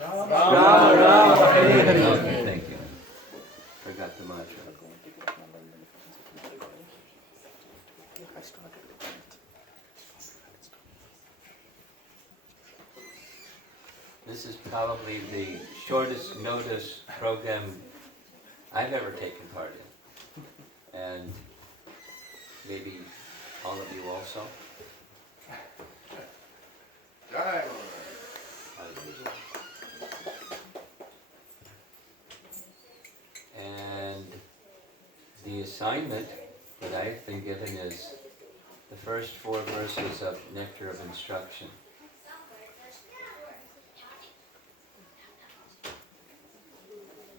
Okay, thank you. Forgot the mantra. This is probably the shortest notice program I've ever taken part in. And maybe all of you also. And the assignment that I've been given is the first 4 verses of Nectar of Instruction.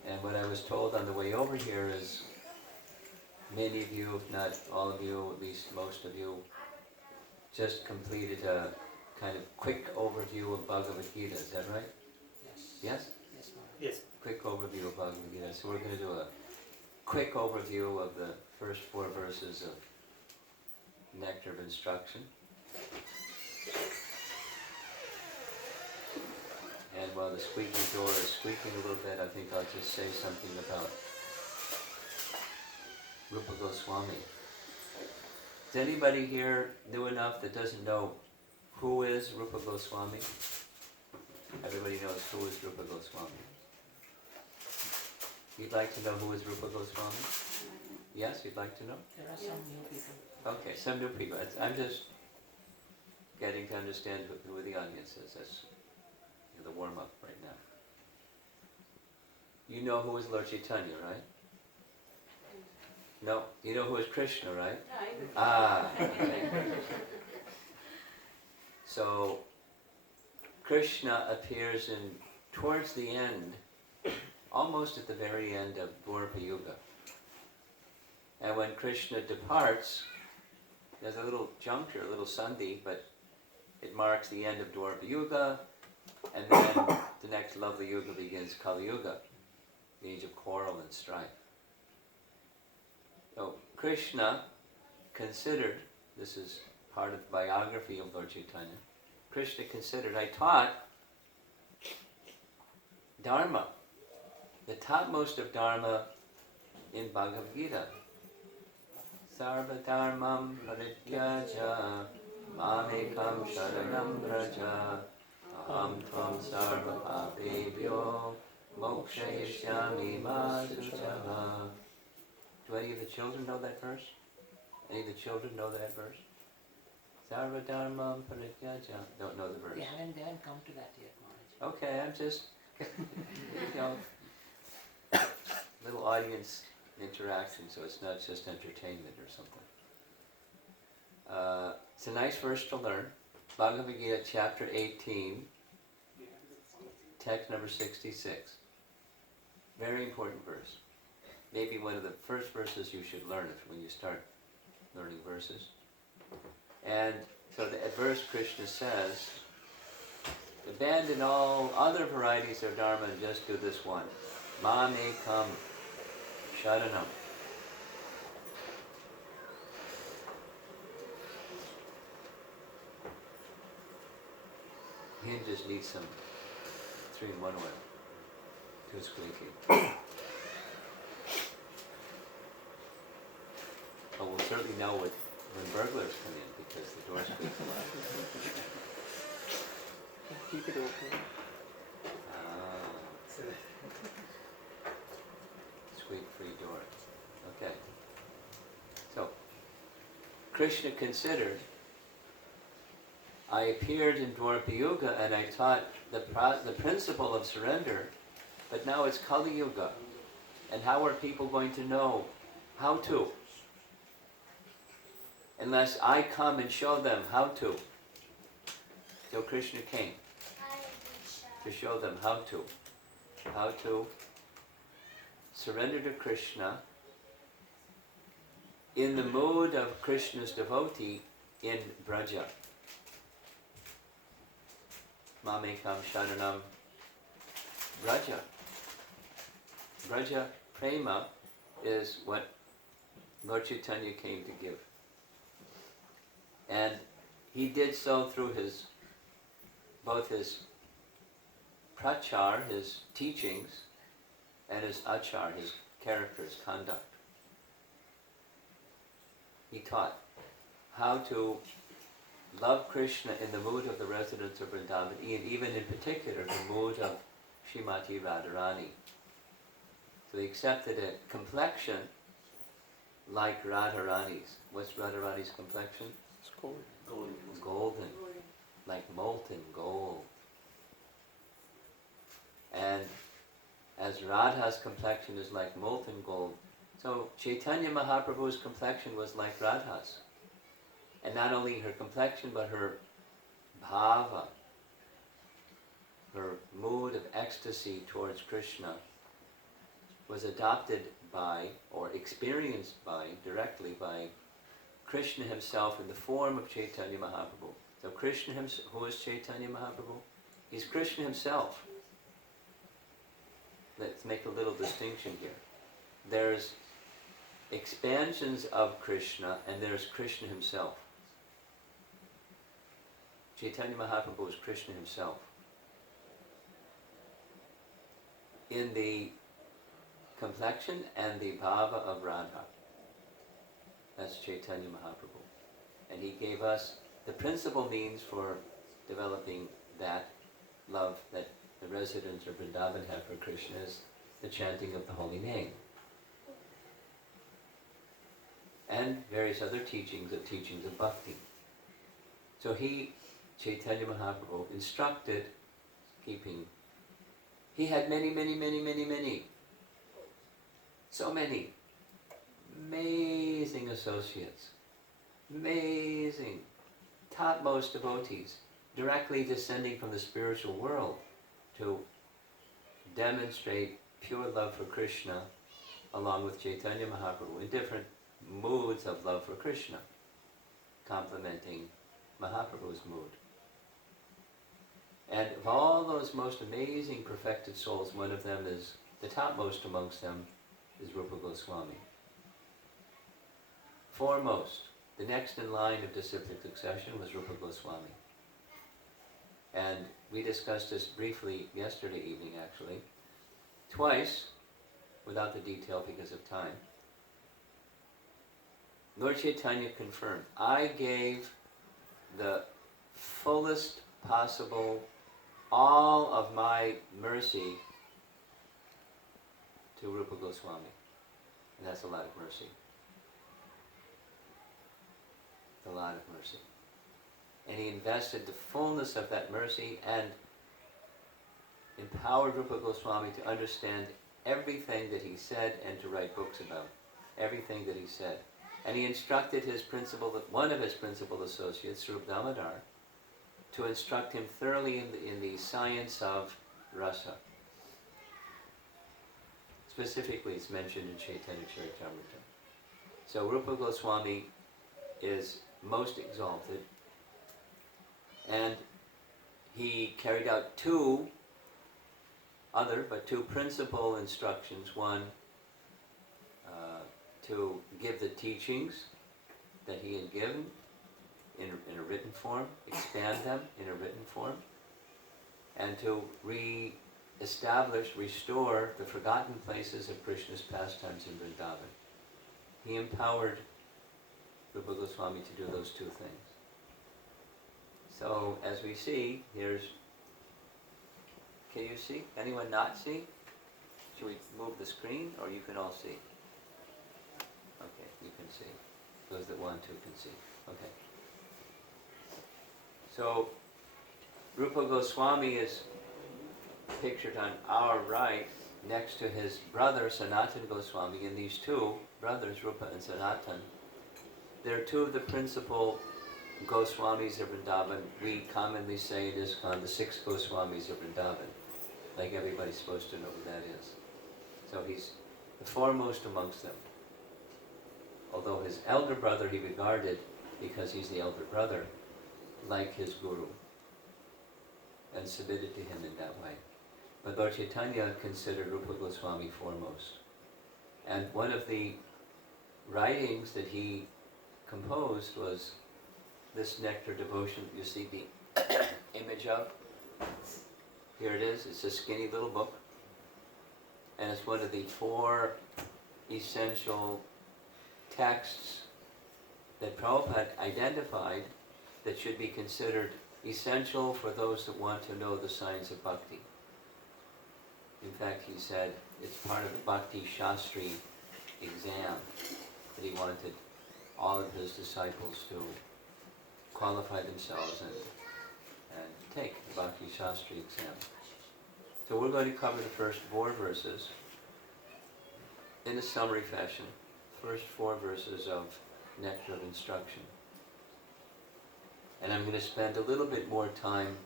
And what I was told on the way over here is many of you, if not all of you, at least most of you, just completed a kind of quick overview of Bhagavad Gita. Is that right? Yes? Yes, Maharaj. Yes. Quick overview of Bhagavad Gita. So we're going to do a quick overview of the first 4 verses of Nectar of Instruction. And while the squeaky door is squeaking a little bit, I think I'll just say something about Rupa Goswami. Is anybody here new enough that doesn't know who is Rupa Goswami? Everybody knows who is Rupa Goswami. You'd like to know who is Rupa Goswami? Yes, you'd like to know? There are some new people. Okay, some new people. I'm just getting to understand who the audience is. That's the warm-up right now. You know who is Lord Chaitanya, right? No? You know who is Krishna, right? Ah, okay. So, Krishna appears towards the end, almost at the very end of Dwapara Yuga. And when Krishna departs, there's a little juncture, a little sandhi, but it marks the end of Dwapara Yuga, and then the next lovely yuga begins, Kali Yuga, the age of quarrel and strife. So Krishna considered, this is part of the biography of Lord Chaitanya, Krishna considered, I taught Dharma, the topmost of Dharma in Bhagavad Gita. Sarva dharmam parityaja mamekam sharanam vraja aham tvam sarva papebhyo mokshayishyami ma suchaha. Do any of the children know that verse? Any of the children know that verse? Sarva dharmam parityaja. Don't know the verse. They haven't come to that yet, Maharaj. Okay, I'm just, little audience interaction, so it's not just entertainment or something. It's a nice verse to learn. Bhagavad Gita, chapter 18, text number 66. Very important verse. Maybe one of the first verses you should learn when you start learning verses. And so at verse Krishna says, abandon all other varieties of Dharma and just do this one. Mam ekam sharanam. He just needs some 3-in-1 oil. Too squeaky. Oh, we'll certainly know when burglars come in because the door squeaks a lot. Keep it open. Squeak-free door. Okay. So, Krishna considered, I appeared in Dwapara Yuga and I taught the principle of surrender, but now it's Kali Yuga. And how are people going to know how to? Unless I come and show them how to. So Krishna came to show them how to surrender to Krishna in the mood of Krishna's devotee in Braja. Mamekam Sharanam Braja. Braja Prema is what Lord Chaitanya came to give. And he did so through both his prachar, his teachings, and his achar, his character, his conduct. He taught how to love Krishna in the mood of the residents of Vrindavan, and even in particular the mood of Srimati Radharani. So he accepted a complexion like Radharani's. What's Radharani's complexion? It's cool. Golden, like molten gold. And as Radha's complexion is like molten gold, so Chaitanya Mahaprabhu's complexion was like Radha's. And not only her complexion, but her bhava, her mood of ecstasy towards Krishna, was adopted by, or experienced by, directly by Krishna himself in the form of Chaitanya Mahaprabhu. So Krishna himself, who is Chaitanya Mahaprabhu? He's Krishna himself. Let's make a little distinction here. There's expansions of Krishna, and there's Krishna himself. Chaitanya Mahaprabhu is Krishna himself. In the complexion and the bhava of Radha. That's Chaitanya Mahaprabhu. And he gave us the principal means for developing that love that the residents of Vrindavan have for Krishna is the chanting of the holy name. And various other teachings of bhakti. So he, Chaitanya Mahaprabhu, instructed keeping. He had many, so many amazing associates, amazing, topmost devotees, directly descending from the spiritual world to demonstrate pure love for Krishna along with Chaitanya Mahaprabhu in different moods of love for Krishna, complementing Mahaprabhu's mood. And of all those most amazing perfected souls, one of them is, the topmost amongst them, is Rupa Goswami. Foremost, the next in line of disciplic succession was Rupa Goswami. And we discussed this briefly yesterday evening, actually, twice, without the detail because of time. Lord Chaitanya confirmed, I gave the fullest possible, all of my mercy to Rupa Goswami. And that's a lot of mercy. A lot of mercy. And he invested the fullness of that mercy and empowered Rupa Goswami to understand everything that he said and to write books about everything that he said. And he instructed his principal, one of his principal associates, Srup Damodar, to instruct him thoroughly in the science of rasa. Specifically, it's mentioned in Chaitanya Charitamrita. So Rupa Goswami is most exalted, and he carried out two principal instructions. One, to give the teachings that he had given in a written form, expand them in a written form, and to restore the forgotten places of Krishna's pastimes in Vrindavan. He empowered Rupa Goswami to do those two things. So, as we see, can you see? Anyone not see? Should we move the screen, or you can all see? Okay, you can see. Those that want to can see. Okay. So, Rupa Goswami is pictured on our right next to his brother Sanatan Goswami, and these two brothers, Rupa and Sanatan, they're two of the principal Goswamis of Vrindavan. We commonly say in ISKCON the 6 Goswamis of Vrindavan, like everybody's supposed to know who that is. So he's the foremost amongst them. Although his elder brother he regarded, because he's the elder brother, like his guru, and submitted to him in that way. But Lord Chaitanya considered Rupa Goswami foremost. And one of the writings that he composed was this Nectar devotion you see the image of. Here it is. It's a skinny little book. And it's one of the 4 essential texts that Prabhupada identified that should be considered essential for those that want to know the science of bhakti. In fact, he said it's part of the Bhakti Shastri exam that he wanted all of his disciples to qualify themselves and take the Bhakti Shastri exam. So we're going to cover the first 4 verses in a summary fashion. First 4 verses of Nectar of Instruction. And I'm going to spend a little bit more time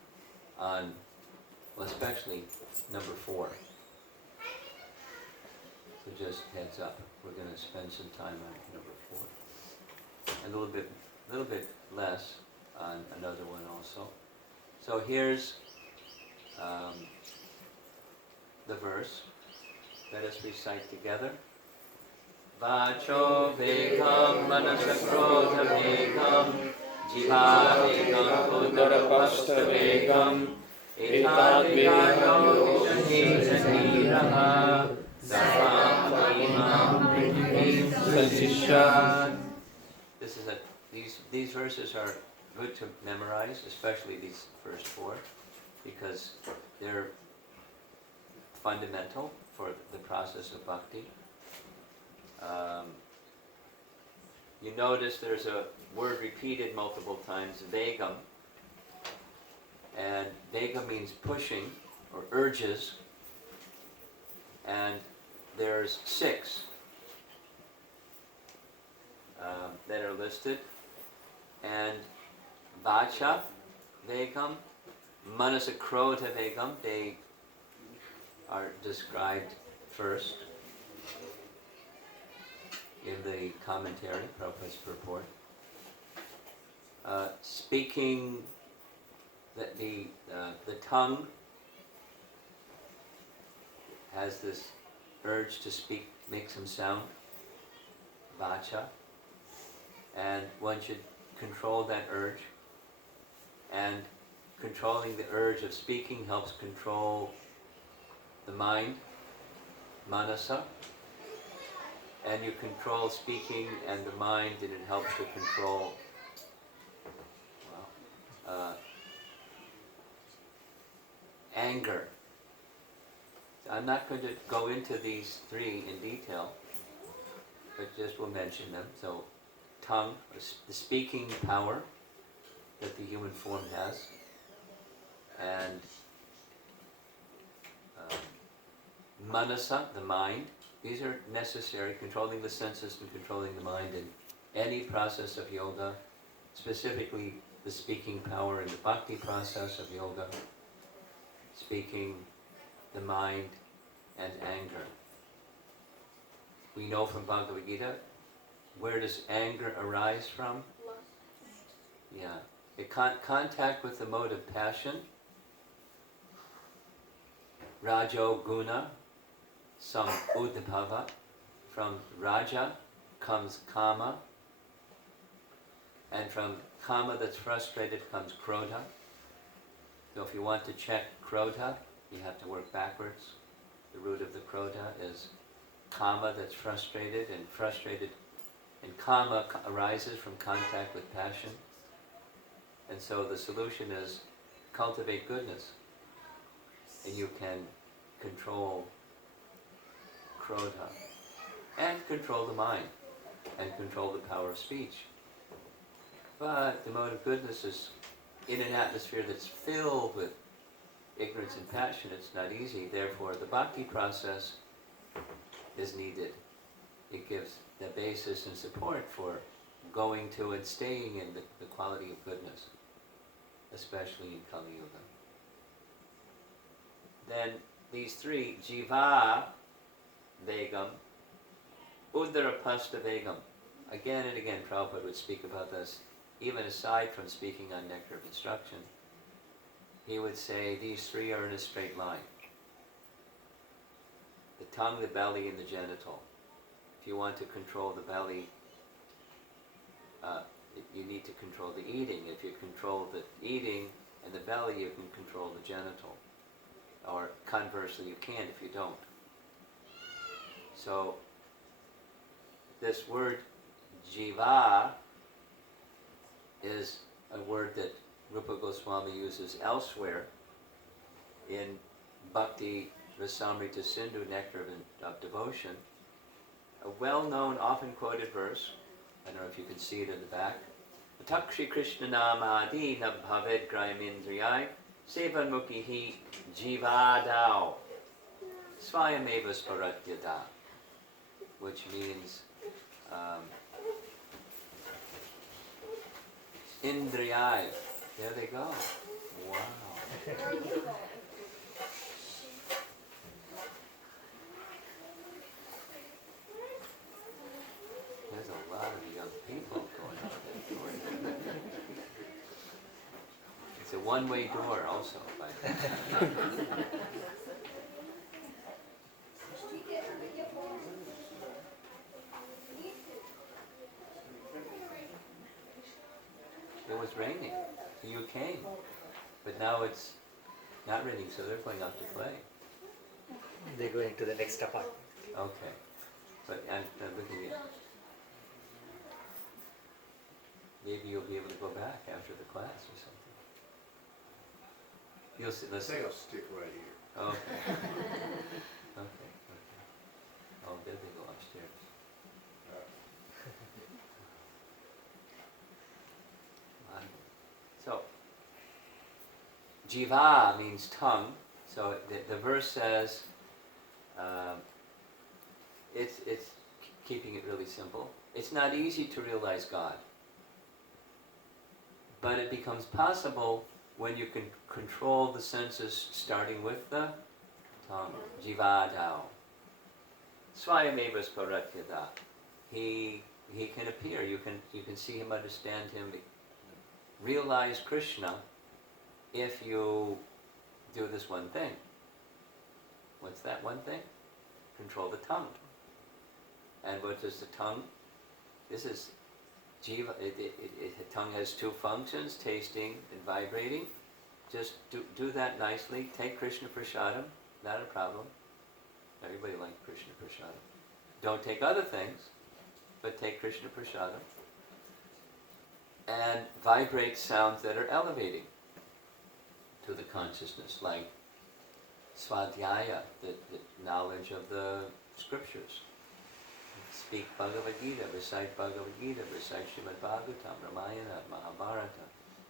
on, well, especially number 4. So just heads up, we're going to spend some time on number 4. And a little bit less on another one also. So here's the verse. Let us recite together. Vacho vegam manasakrodha vegam jiva vegam udarapasta vegam etad vegam yogishaniraha sarvam imam prithivim sasishat. These verses are good to memorize, especially these first 4, because they're fundamental for the process of bhakti. You notice there's a word repeated multiple times, vegam. And vegam means pushing or urges. And there's 6 that are listed. And vacha vegam, manasakrodha vegam, they are described first in the commentary, Prabhupada's purport. Speaking, the tongue has this urge to speak, make some sound, vacha, and one should control that urge. And controlling the urge of speaking helps control the mind, manasa, and you control speaking and the mind, and it helps to control anger. I'm not going to go into these 3 in detail, but just will mention them. So, tongue, the speaking power that the human form has, and manasa, the mind. These are necessary, controlling the senses and controlling the mind in any process of yoga, specifically the speaking power in the bhakti process of yoga, speaking, the mind, and anger. We know from Bhagavad Gita, where does anger arise from? Yeah. It contact with the mode of passion, rajo guna, some udbhava. From raja comes kama, and from kama that's frustrated comes krodha. So if you want to check krodha, you have to work backwards. The root of the krodha is kama, that's frustrated, and kama arises from contact with passion. And so the solution is cultivate goodness, and you can control krodha, and control the mind, and control the power of speech. But the mode of goodness is in an atmosphere that's filled with ignorance and passion. It's not easy. Therefore, the bhakti process is needed. It gives the basis and support for going to and staying in the quality of goodness, especially in Kali Yuga. Then these 3, jiva vegam, udarapasta vegam. Again and again, Prabhupada would speak about this, even aside from speaking on Nectar of Instruction. He would say these 3 are in a straight line. The tongue, the belly, and the genital. If you want to control the belly, you need to control the eating. If you control the eating and the belly, you can control the genital. or conversely you can't if you don't. So this word jiva is a word that Rupa Goswami uses elsewhere in Bhakti Rasamrita Sindhu, Nectar of Devotion. A well-known, often quoted verse, I don't know if you can see it in the back. Takshi Krishna Namadi na bhaved graimindriyai sevan mukhihi jivadao swayameva sparatyada, which means indriyai. There they go. Wow. There's a lot of young people going out that door. It's a one-way door also. By the way. It was raining, so you came. But now it's not raining, so they're going out to play. They're going to the next apartment. Okay. But I'm looking at... Maybe you'll be able to go back after the class or something. You'll see, I think I'll stick right here. Okay. Okay. Oh, then they go upstairs. So, jiva means tongue. So the verse says, it's keeping it really simple. It's not easy to realize God, but it becomes possible when you can control the senses, starting with the tongue. Jivadao. Swayameva sparatyada. He can appear. You can see him, understand him, realize Krishna if you do this one thing. What's that one thing? Control the tongue. And what does the tongue? This is jiva. The tongue has two functions: tasting and vibrating. Just do that nicely. Take Krishna prasadam, not a problem. Everybody likes Krishna prasadam. Don't take other things, but take Krishna prasadam. And vibrate sounds that are elevating to the consciousness, like svadhyaya, the knowledge of the scriptures. Speak Bhagavad Gita, recite Bhagavad Gita, recite Srimad Bhagavatam, Ramayana, Mahabharata.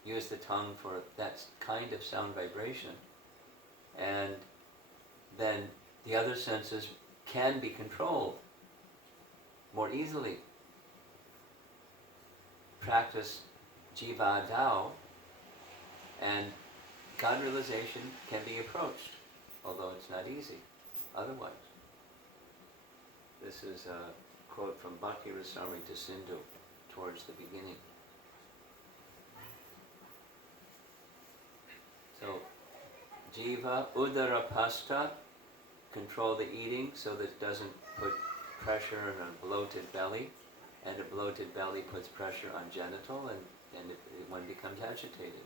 Use the tongue for that kind of sound vibration. And then the other senses can be controlled more easily. Practice jiva dao, and God realization can be approached, although it's not easy otherwise. This is a quote from Bhakti Rasamrita Sindhu towards the beginning. So, jiva udarapasta, control the eating so that it doesn't put pressure on a bloated belly, and a bloated belly puts pressure on genital, and one becomes agitated.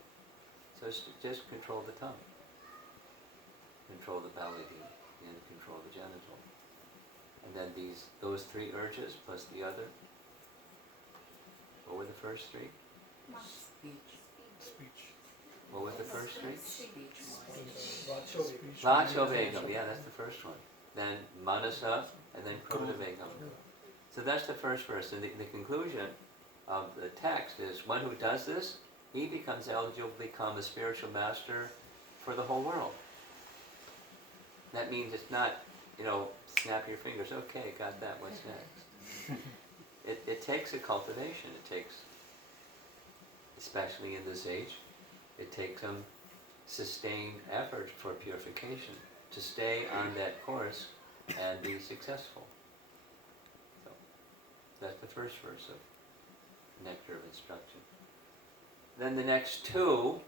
So just control the tongue, control the belly, and control the genital. And then those three urges plus the other. What were the first three? Speech. What was the first three? Speech. Vachovegam, yeah, that's the first one. Then manasa, and then krodavegam. So that's the first verse. And the conclusion of the text is, one who does this, he becomes eligible to become a spiritual master for the whole world. That means it's not, snap your fingers, okay, got that, what's next? It takes a cultivation. It takes, especially in this age, it takes some sustained effort for purification to stay on that course and be successful. So that's the first verse of Nectar of Instruction. Then the next two,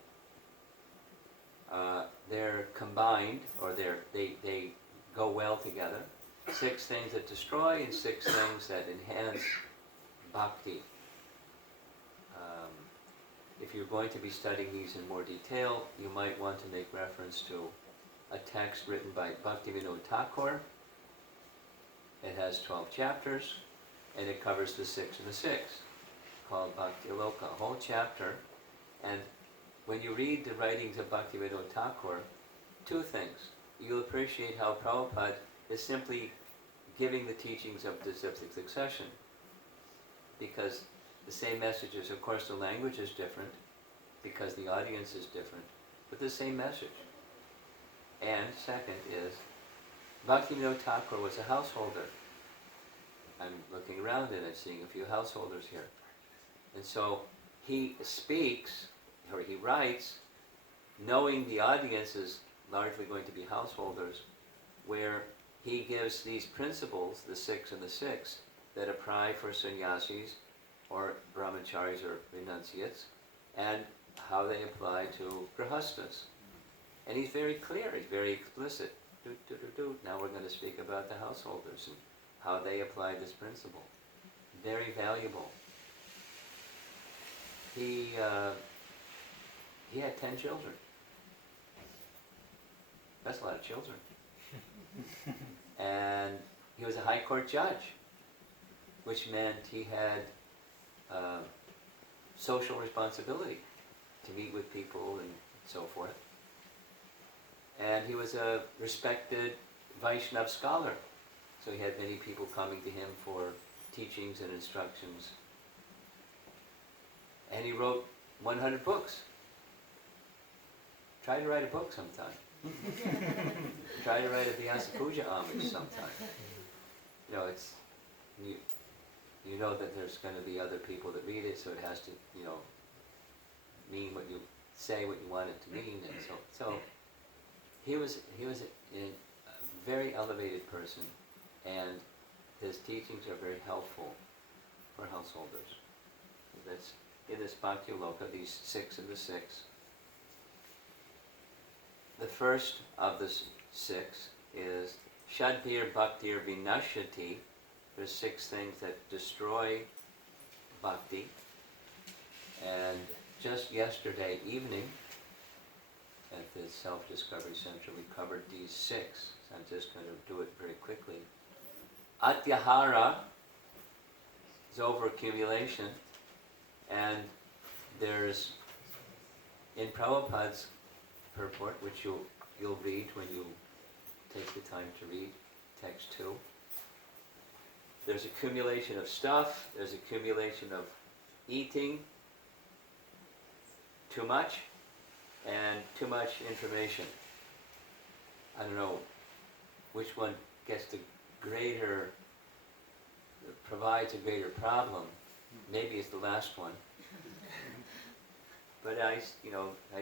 they're combined, or they go well together. 6 things that destroy and 6 things that enhance bhakti. If you're going to be studying these in more detail, you might want to make reference to a text written by Bhaktivinoda Thakur. It has 12 chapters, and it covers the 6 and the 6, called Bhakti Aloka, a whole chapter. And when you read the writings of Bhaktivinoda Thakur, two things. You'll appreciate how Prabhupada is simply giving the teachings of disciplic succession, because the same messages, of course the language is different, because the audience is different, but the same message. And second is, Bhaktivinoda Thakur was a householder. I'm looking around and I'm seeing a few householders here. And so he speaks, or he writes, knowing the audience is largely going to be householders, where he gives these principles, the 6 and the 6, that apply for sannyasis or brahmacharis or renunciates, and how they apply to grihastas. And he's very clear, he's very explicit. Now we're going to speak about the householders and how they apply this principle. Very valuable. He had 10 children. That's a lot of children. And he was a high court judge, which meant he had social responsibility to meet with people and so forth. And he was a respected Vaishnava scholar, so he had many people coming to him for teachings and instructions. And he wrote 100 books. Try to write a book sometime. Try to write a Vyasa Puja homage sometime. You know, it's you know that there's going to be other people that read it, so it has to, you know, mean what you say, what you want it to mean, and so he was a very elevated person, and his teachings are very helpful for householders. That's in this Bhakti Loka, these 6 and the 6. The first of the 6 is Shadbhir Bhaktir Vinashati. There's 6 things that destroy bhakti. And just yesterday evening at the Self-Discovery Center, we covered these 6. So I'm just going to do it very quickly. Atyahara is overaccumulation, and there's, in Prabhupada's purport, which you'll read when you take the time to read text 2, there's accumulation of stuff, there's accumulation of eating, too much, and too much information. I don't know which one gets the greater, provides a greater problem. Maybe it's the last one. But I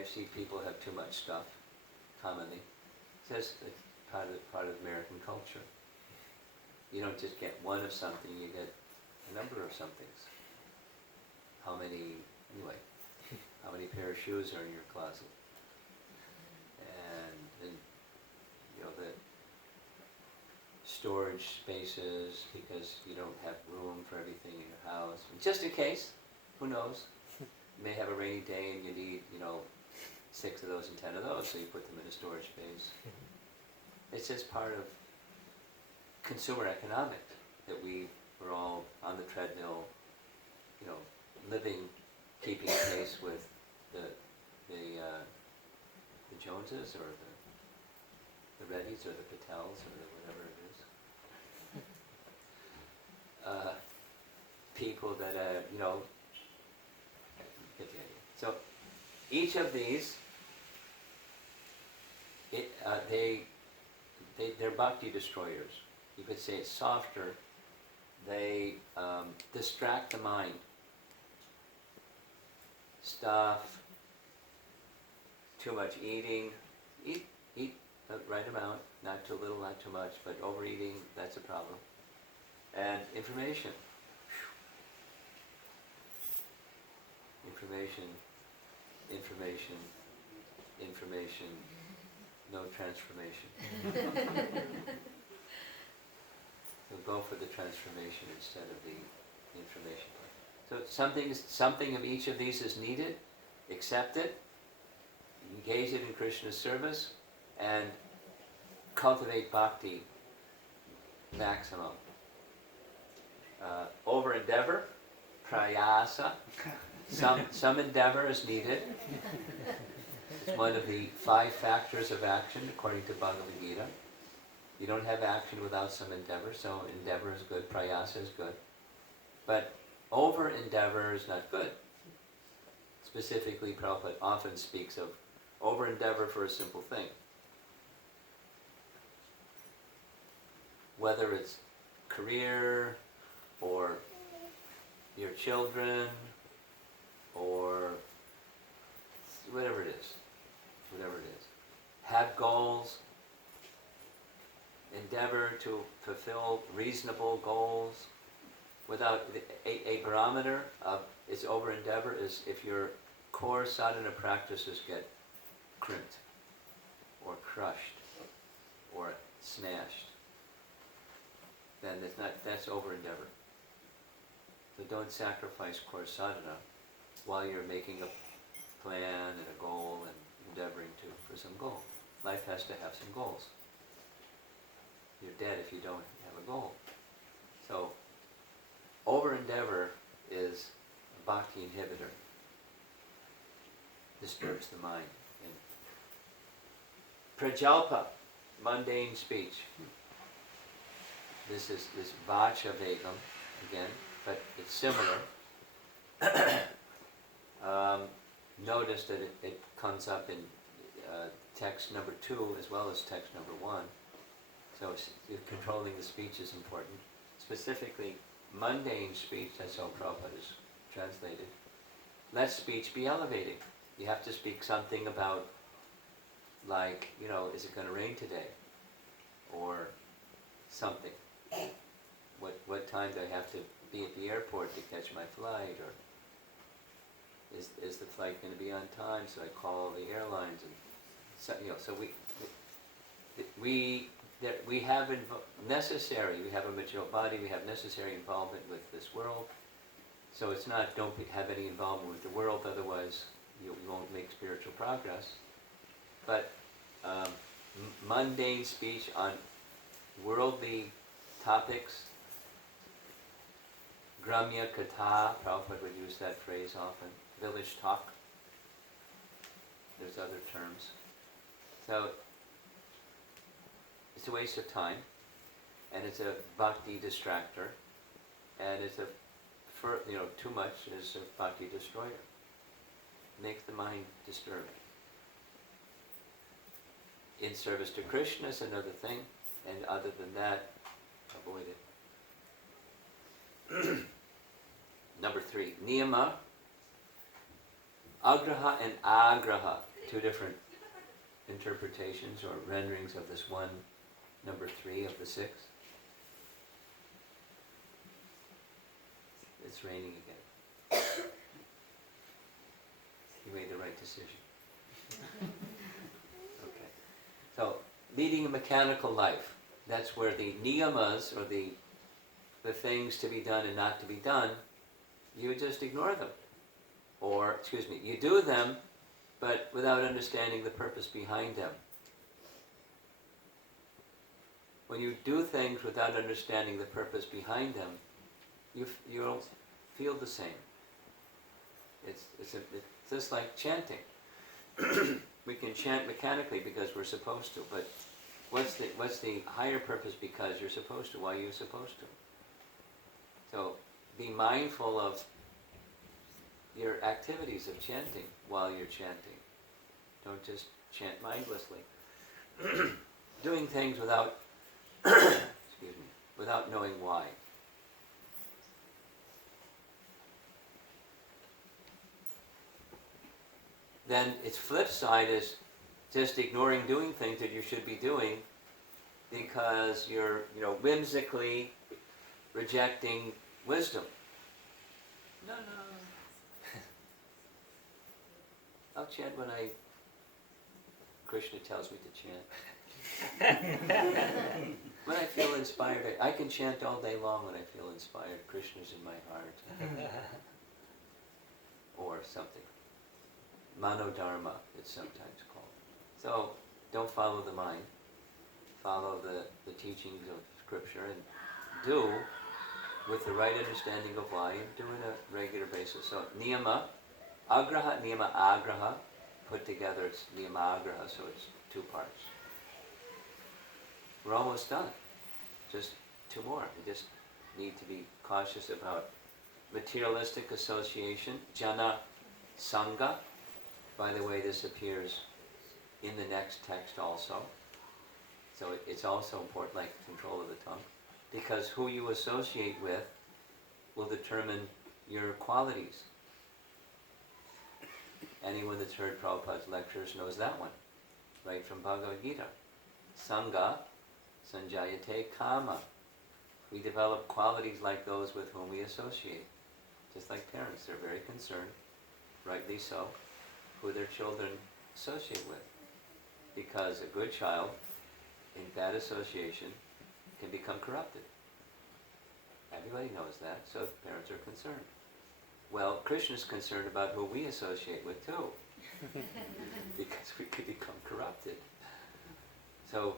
see people have too much stuff, commonly. It's part of American culture. You don't just get one of something, you get a number of somethings. How many pair of shoes are in your closet? And you know, the storage spaces, because you don't have room for everything in your house. Just in case, who knows? You may have a rainy day and you need, 6 of those and 10 of those, so you put them in a storage space. It's just part of consumer economics, that we were all on the treadmill, living, keeping pace with the Joneses or the Reddys or the Patels or whatever it is. People that get the idea. So each of these, they're bhakti destroyers. You could say it's softer. They distract the mind. Stuff, too much eating. Eat the right amount, not too little, not too much, but overeating, that's a problem. And information. Information, no transformation. So go for the transformation instead of the information part. So something of each of these is needed. Accept it, engage it in Krishna's service, and cultivate bhakti maximum. Over endeavor, prayasa. Some endeavor is needed. It's one of the 5 factors of action according to Bhagavad Gita. You don't have action without some endeavor, so endeavor is good, prayasa is good. But over endeavor is not good. Specifically, Prabhupada often speaks of over endeavor for a simple thing. Whether it's career, or your children, or whatever it is. Have goals, endeavor to fulfill reasonable goals without a barometer of its over endeavor is if your core sadhana practices get crimped or crushed or smashed, then that's over endeavor. So don't sacrifice core sadhana while you're making a plan and a goal and endeavoring for some goal. Life has to have some goals. You're dead if you don't have a goal. So, over endeavor is a bhakti inhibitor. Disturbs the mind. And prajalpa, mundane speech. This is this vacha vegam again, but it's similar. Notice that it comes up in text number 2 as well as text number 1. So controlling the speech is important. Specifically, mundane speech, that's how Prabhupada is translated. Let speech be elevating. You have to speak something about, like, is it going to rain today? Or something. What time do I have to be at the airport to catch my flight? Or is the flight going to be on time? So I call the airlines, and so we have necessary. We have a material body. We have necessary involvement with this world. So it's not don't have any involvement with the world. Otherwise, you won't make spiritual progress. But mundane speech on worldly topics. Gramya katha, Prabhupada would use that phrase often. Village talk. There's other terms. So, it's a waste of time, and it's a bhakti distractor, and it's too much is a bhakti destroyer. Makes the mind disturbed. In service to Krishna is another thing, and other than that, avoid it. Number 3, niyama, agraha and agraha, 2 different interpretations or renderings of this one, number 3 of the 6. It's raining again. You made the right decision. Okay. So, leading a mechanical life, that's where the niyamas, or the things to be done and not to be done, you just ignore them. Or, you do them, but without understanding the purpose behind them. When you do things without understanding the purpose behind them, you don't feel the same. It's just like chanting. We can chant mechanically because we're supposed to, but what's the higher purpose because you're supposed to? Why are you supposed to? So be mindful of your activities of chanting while you're chanting. Don't just chant mindlessly. Doing things without without knowing why. Then its flip side is just ignoring doing things that you should be doing because you're, whimsically rejecting wisdom. No. I'll chant when Krishna tells me to chant. When I feel inspired, I can chant all day long when I feel inspired. Krishna's in my heart. Or something. Manodharma, it's sometimes called. So, don't follow the mind. follow the teachings of Scripture and do with the right understanding of why and do on a regular basis. So niyama, agraha, niyama, agraha, put together it's niyama, agraha, so it's two parts. We're almost done. Just two more. We just need to be cautious about materialistic association, jana sangha. By the way, this appears in the next text also. So it's also important, like control of the tongue. Because who you associate with will determine your qualities. Anyone that's heard Prabhupada's lectures knows that one, right from Bhagavad Gita. Sangha sanjayate kama. We develop qualities like those with whom we associate. Just like parents, they're very concerned, rightly so, who their children associate with. Because a good child in bad association can become corrupted. Everybody knows that, so parents are concerned. Well, Krishna is concerned about who we associate with too, because we could become corrupted. So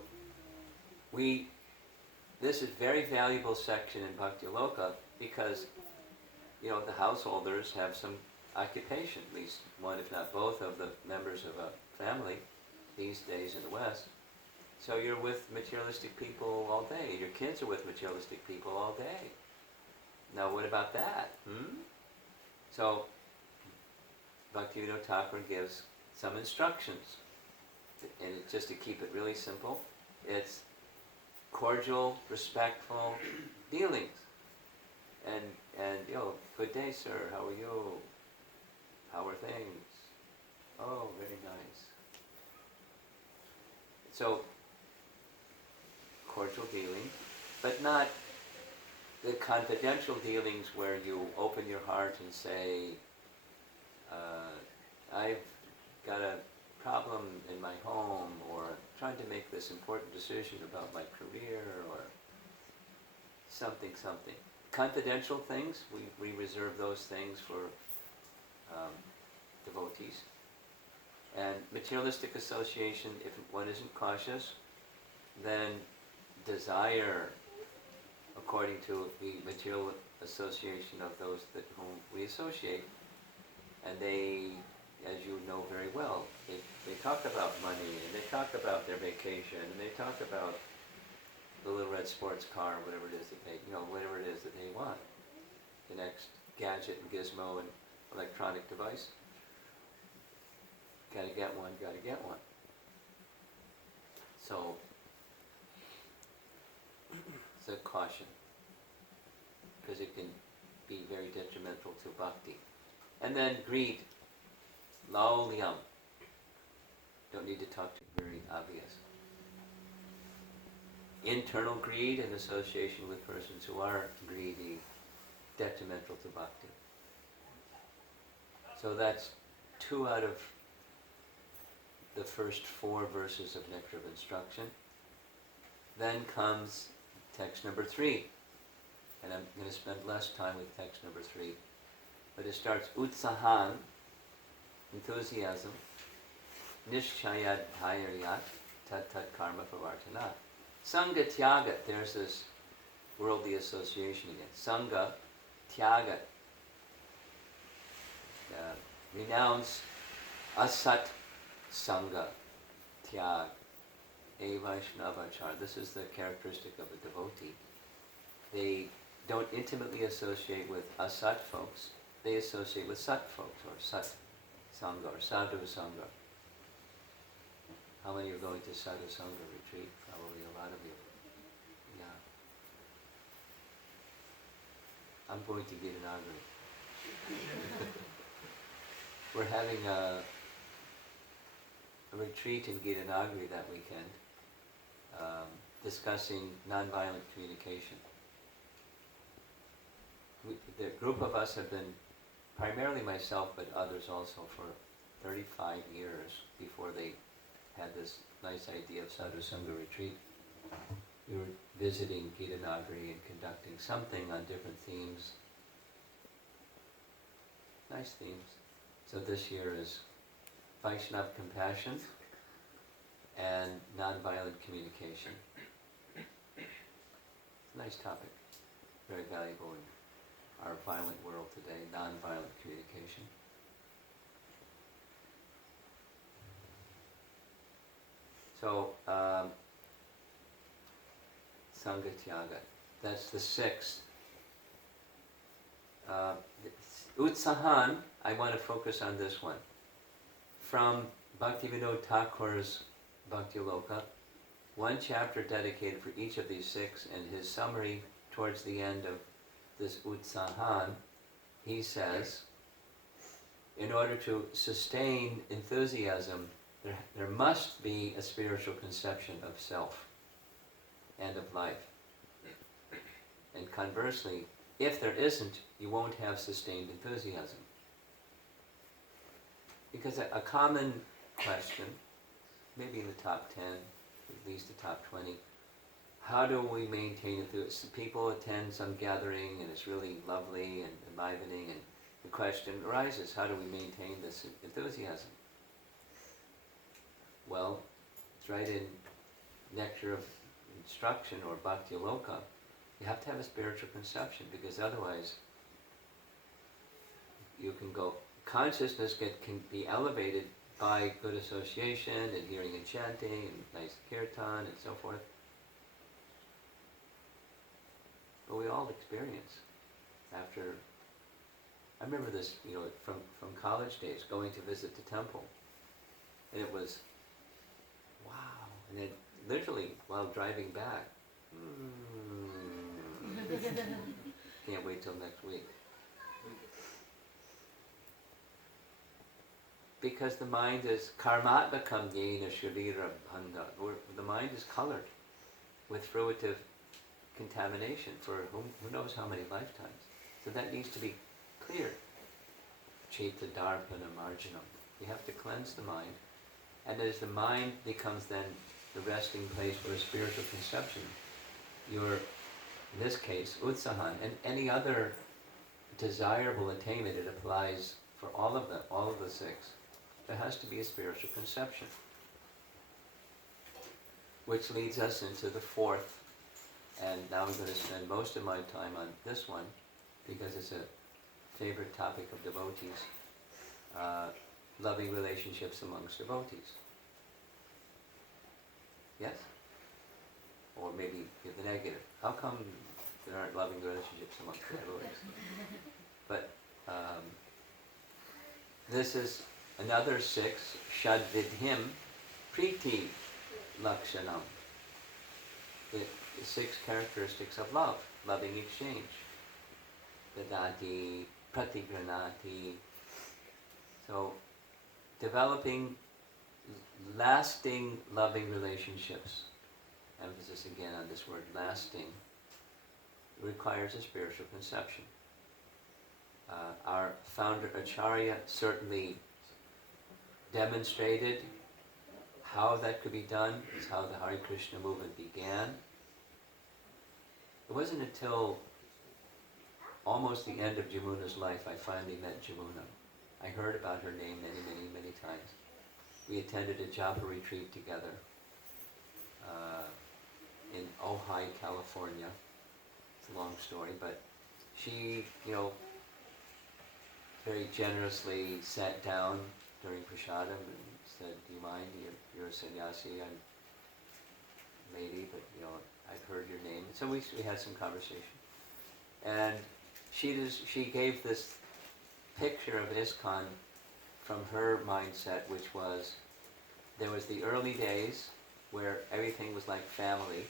this is a very valuable section in Bhakti Loka because, the householders have some occupation, at least one, if not both, of the members of a family these days in the West. So you're with materialistic people all day. Your kids are with materialistic people all day. Now what about that? So Bhaktivinoda Thakur gives some instructions. And just to keep it really simple, it's cordial, respectful dealings. And good day, sir, how are you? How are things? Oh, very nice. So, cordial dealing, but not the confidential dealings where you open your heart and say, I've got a problem in my home, or trying to make this important decision about my career, or something. Confidential things, we reserve those things for devotees. And materialistic association, if one isn't cautious, then desire, according to the material association of those whom we associate, and they, as you know very well, they talk about money, and they talk about their vacation, and they talk about the little red sports car, whatever it is that whatever it is that they want, the next gadget and gizmo and electronic device. Gotta get one. So, it's a caution, because it can be very detrimental to bhakti. And then greed, laulyam. Don't need to talk to you, very obvious. Internal greed and association with persons who are greedy, detrimental to bhakti. So that's 2 out of the first 4 verses of Nectar of Instruction. Then comes text number 3. And I'm going to spend less time with text number 3. But it starts, utsahan, enthusiasm, nishchayad dhayaryat, tat karma pravartana. Sangha tyaga, there's this worldly association again. Sangha tyaga, renounce asat sangha tyag, a Vaishnavachar. This is the characteristic of a devotee. They don't intimately associate with asat folks, they associate with sat folks, or sat sangha, or sadhu sangha. How many are going to sadhu sangha retreat? Probably a lot of you. Yeah. I'm going to Gitanagari. We're having a retreat in Gitanagari that weekend, discussing nonviolent communication. The group of us have been, primarily myself, but others also, for 35 years before they had this nice idea of sadhu sangha retreat. We were visiting Gitanagari and conducting something on different themes. Nice themes. So this year is Vaishnava compassion and nonviolent communication. nice topic. Very valuable in our violent world today, non-violent communication. So, Sangha Tyaga, that's the sixth. Utsahan, I want to focus on this one. From Bhaktivinoda Thakur's Bhakti Loka, one chapter dedicated for each of these six, and his summary towards the end of this Utsahan, he says, in order to sustain enthusiasm, there must be a spiritual conception of self and of life. And conversely, if there isn't, you won't have sustained enthusiasm. Because a common question, maybe in the top 10, at least the top 20, how do we maintain enthusiasm? People attend some gathering and it's really lovely and enlivening, and the question arises, how do we maintain this enthusiasm? Well, it's right in Nectar of Instruction or Bhakti Loka. You have to have a spiritual conception, because otherwise you can go, consciousness can be elevated by good association and hearing and chanting and nice kirtan and so forth. But we all experience after, I remember this, from college days, going to visit the temple. And it was, wow. And then literally, while driving back, can't wait till next week. Because the mind is karmatmakam yena sharira bhanda. The mind is colored with fruitive contamination for who knows how many lifetimes. So that needs to be cleared. Chaita darpana marjanam. You have to cleanse the mind. And as the mind becomes then the resting place for a spiritual conception, your, in this case, utsahan, and any other desirable attainment, it applies for all of the six. There has to be a spiritual conception. Which leads us into the fourth, and now I'm going to spend most of my time on this one, because it's a favorite topic of devotees, loving relationships amongst devotees. Yes? Or maybe give the negative. How come there aren't loving relationships amongst devotees? But this is another six, Shadvidhim Priti Lakshanam. The six characteristics of love, loving exchange. Dadati, Pratigranati. So, developing lasting loving relationships, emphasis again on this word lasting, requires a spiritual conception. Our founder Acharya certainly demonstrated how that could be done. It's how the Hare Krishna movement began. It wasn't until almost the end of Jamuna's life I finally met Jamuna. I heard about her name many times. We attended a japa retreat together in Ojai, California. It's a long story, but she, very generously sat down during prasadam and said, "Do you mind? You're a sannyasi. I'm a lady, but I've heard your name." So we had some conversation, and she gave this picture of ISKCON from her mindset, which was, there was the early days where everything was like family,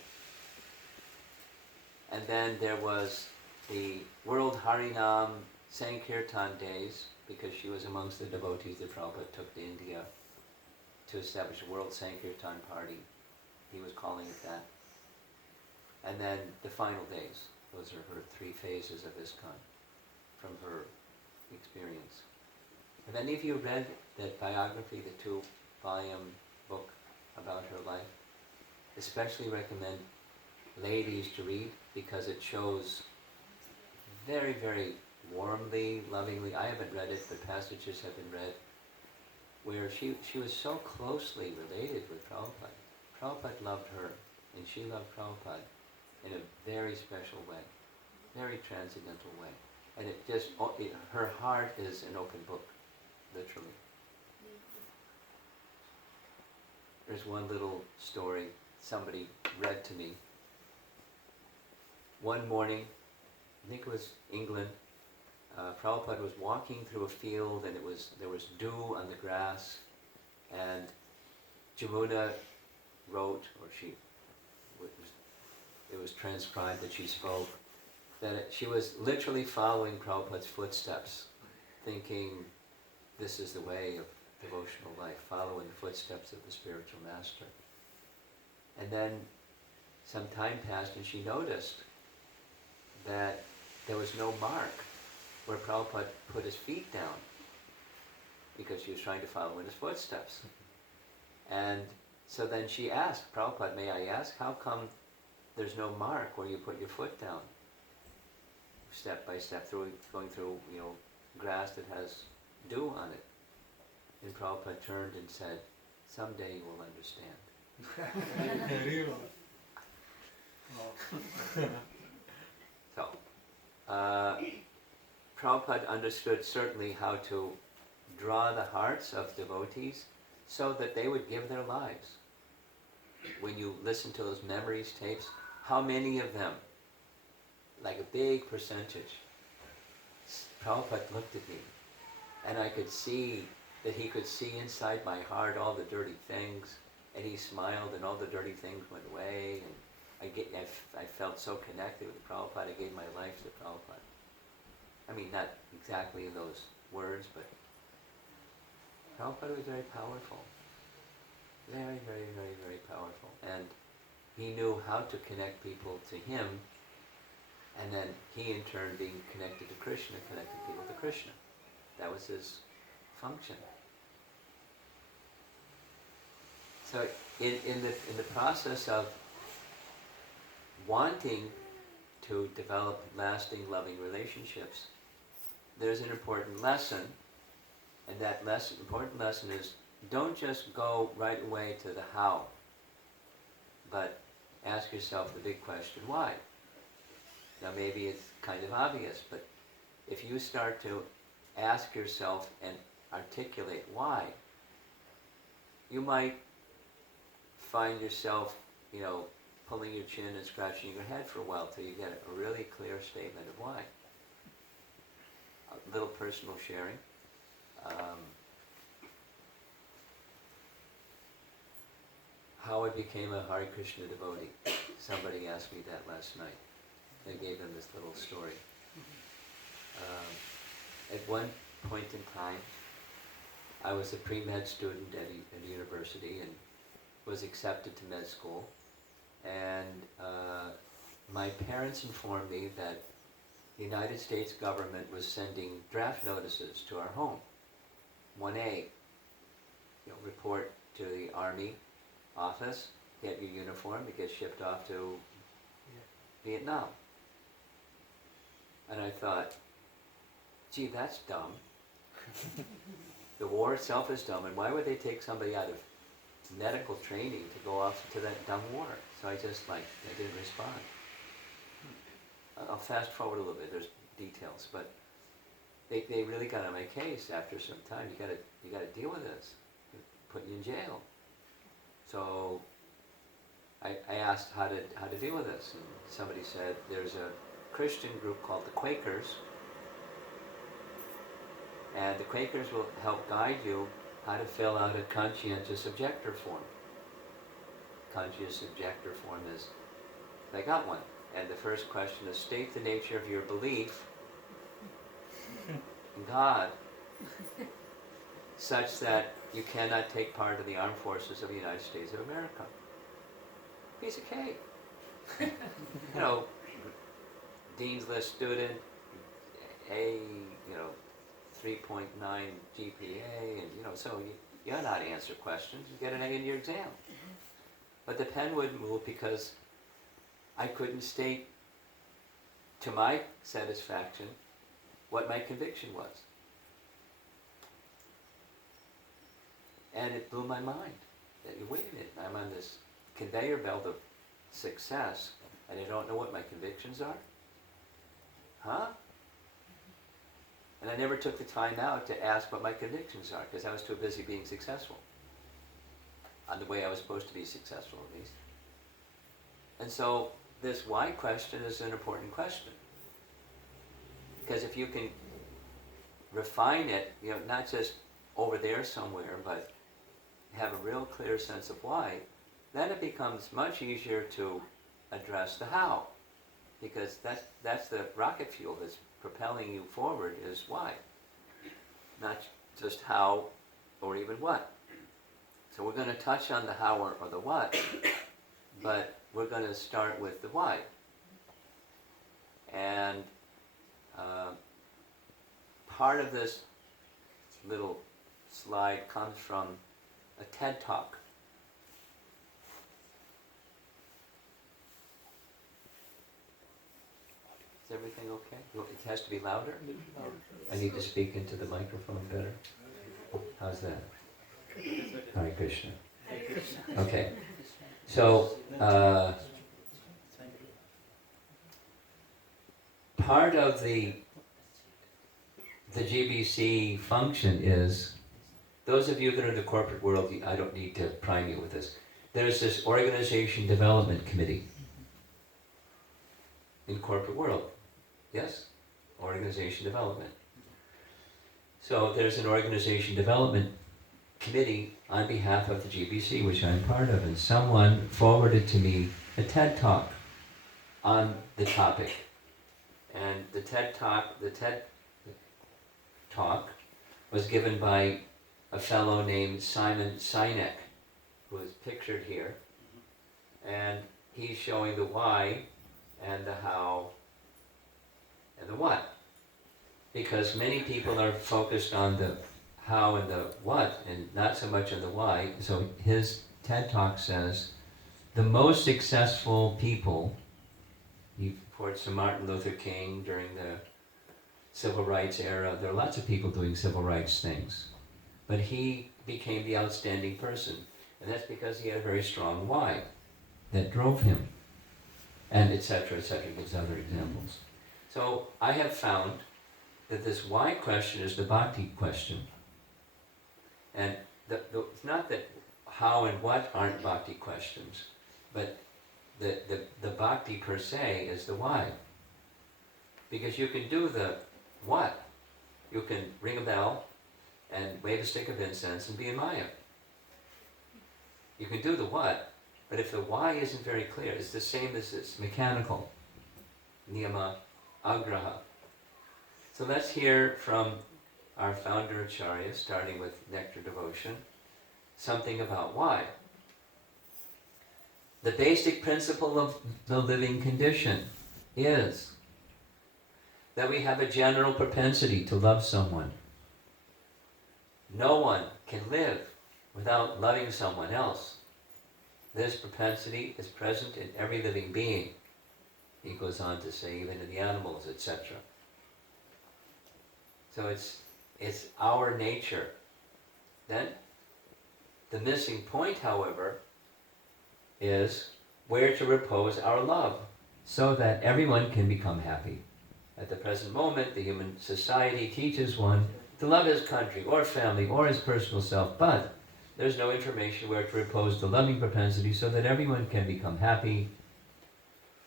and then there was the World Harinam Sankirtan days, because she was amongst the devotees that Prabhupada took to India to establish a World Sankirtan Party. He was calling it that. And then the final days, those are her three phases of ISKCON from her experience. Have any of you read that biography, the 2-volume book about her life? Especially recommend ladies to read, because it shows very, very warmly, lovingly, I haven't read it, but passages have been read, where she was so closely related with Prabhupada. Prabhupada loved her, and she loved Prabhupada. in a very special way, very transcendental way. And it just, her heart is an open book, literally. There's one little story somebody read to me. One morning, I think it was England, Prabhupada was walking through a field and there was dew on the grass, and Jamuna wrote, or it was transcribed that she spoke, that she was literally following Prabhupada's footsteps, thinking this is the way of devotional life, following the footsteps of the spiritual master. And then some time passed and she noticed that there was no mark where Prabhupada put his feet down, because she was trying to follow in his footsteps. And so then she asked, Prabhupada, may I ask, how come there's no mark where you put your foot down? Step by step, going through, grass that has dew on it. And Prabhupada turned and said, someday you will understand. So, Prabhupada understood certainly how to draw the hearts of devotees so that they would give their lives. When you listen to those memories tapes, how many of them, like a big percentage, Prabhupada looked at me and I could see that he could see inside my heart all the dirty things, and he smiled and all the dirty things went away, and I felt so connected with Prabhupada. I gave my life to Prabhupada. I mean, not exactly in those words, but Prabhupada was very powerful. Very, very, very, very powerful. And he knew how to connect people to him, and then he in turn, being connected to Krishna, connected people to Krishna. That was his function. So in the process of wanting to develop lasting, loving relationships, there's an important lesson, and that important lesson is, don't just go right away to the how, but ask yourself the big question, why? Now maybe it's kind of obvious, but if you start to ask yourself and articulate why, you might find yourself, pulling your chin and scratching your head for a while till you get a really clear statement of why. A little personal sharing. How I became a Hare Krishna devotee. Somebody asked me that last night. I gave them this little story. At one point in time, I was a pre-med student at a university and was accepted to med school. And my parents informed me that the United States government was sending draft notices to our home. 1A, report to the Army office, get your uniform, it gets shipped off to Vietnam. And I thought, gee, that's dumb. The war itself is dumb, and why would they take somebody out of medical training to go off to that dumb war? So I didn't respond. I'll fast forward a little bit, there's details, but they really got on my case after some time. You gotta deal with this. It'll put you in jail. So I asked how to deal with this, and somebody said there's a Christian group called the Quakers, and the Quakers will help guide you how to fill out a conscientious objector form. Conscientious objector form is, I got one, and the first question is, state the nature of your belief in God such that you cannot take part in the armed forces of the United States of America. Piece of cake. Dean's List student, 3.9 GPA, and so you know how to answer questions. You get an A in your exam. But the pen wouldn't move because I couldn't state to my satisfaction what my conviction was. And it blew my mind. That, wait a minute, I'm on this conveyor belt of success, and I don't know what my convictions are? Huh? And I never took the time out to ask what my convictions are, because I was too busy being successful. On the way I was supposed to be successful, at least. And so this why question is an important question. Because if you can refine it, not just over there somewhere, but have a real clear sense of why, then it becomes much easier to address the how. Because that's the rocket fuel that's propelling you forward, is why. Not just how or even what. So we're going to touch on the how or the what, but we're going to start with the why. And part of this little slide comes from a TED Talk. Is everything okay? It has to be louder? I need to speak into the microphone better. How's that? Hare Krishna. Okay. So, part of the GBC function is, those of you that are in the corporate world, I don't need to prime you with this. There's this organization development committee in corporate world. Yes? Organization development. So there's an organization development committee on behalf of the GBC, which I'm part of, and someone forwarded to me a TED Talk on the topic. And the TED Talk was given by a fellow named Simon Sinek, who is pictured here. And he's showing the why and the how and the what. Because many people are focused on the how and the what, and not so much on the why. So his TED Talk says, the most successful people, he quotes Martin Luther King during the civil rights era. There are lots of people doing civil rights things. But he became the outstanding person. And that's because he had a very strong why that drove him. And etc., gives other examples. So I have found that this why question is the bhakti question. And it's not that how and what aren't bhakti questions, but the bhakti per se is the why. Because you can do the what. You can ring a bell and wave a stick of incense and be in Maya. You can do the what, but if the why isn't very clear, it's the same as this mechanical. Niyama, agraha. So let's hear from our founder Acharya, starting with Nectar Devotion, something about why. The basic principle of the living condition is that we have a general propensity to love someone. No one can live without loving someone else. This propensity is present in every living being. He goes on to say, even in the animals, etc. So it's our nature. Then, the missing point, however, is where to repose our love, so that everyone can become happy. At the present moment, the human society teaches one to love his country, or family, or his personal self, but there's no information where to repose the loving propensity so that everyone can become happy.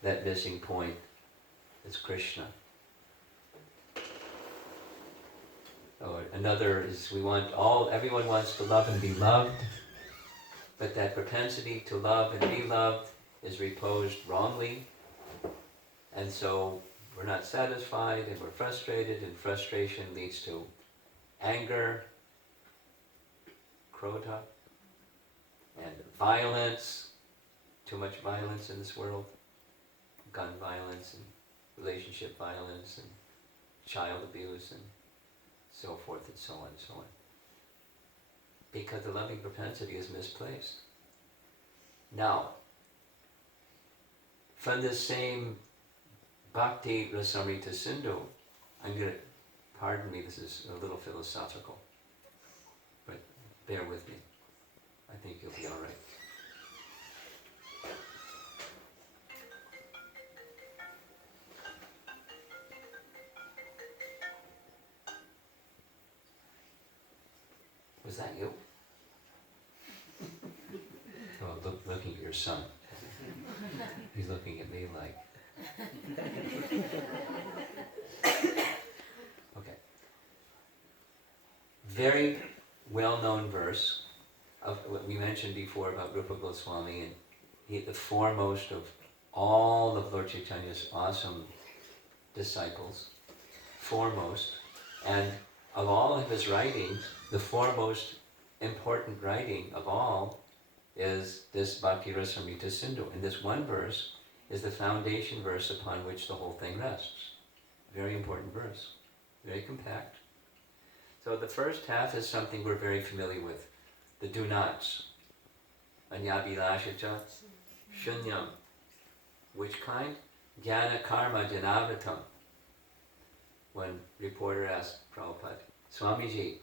That missing point is Krishna. Or another is everyone wants to love and be loved, but that propensity to love and be loved is reposed wrongly, and so we're not satisfied and we're frustrated, and frustration leads to anger, krodha, and violence, too much violence in this world, gun violence and relationship violence and child abuse and so forth and so on and so on. Because the loving propensity is misplaced. Now, from this same Bhakti Rasamrita Sindhu, pardon me, this is a little philosophical, but bear with me. I think you'll be all right. Was that you? Oh, looking at your son. He's looking at me like... Okay. Very well-known verse of what we mentioned before about Rupa Goswami, and he, the foremost of all of Lord Chaitanya's awesome disciples, foremost, and of all of his writings, the foremost important writing of all is this Bhakti Rasamrita Sindhu. And this one verse is the foundation verse upon which the whole thing rests. Very important verse, very compact. So the first half is something we're very familiar with. The do nots. Anyabhilashacha, shunyam. Which kind? Jnana karma janavratam. When reporter asked Prabhupada, Swamiji,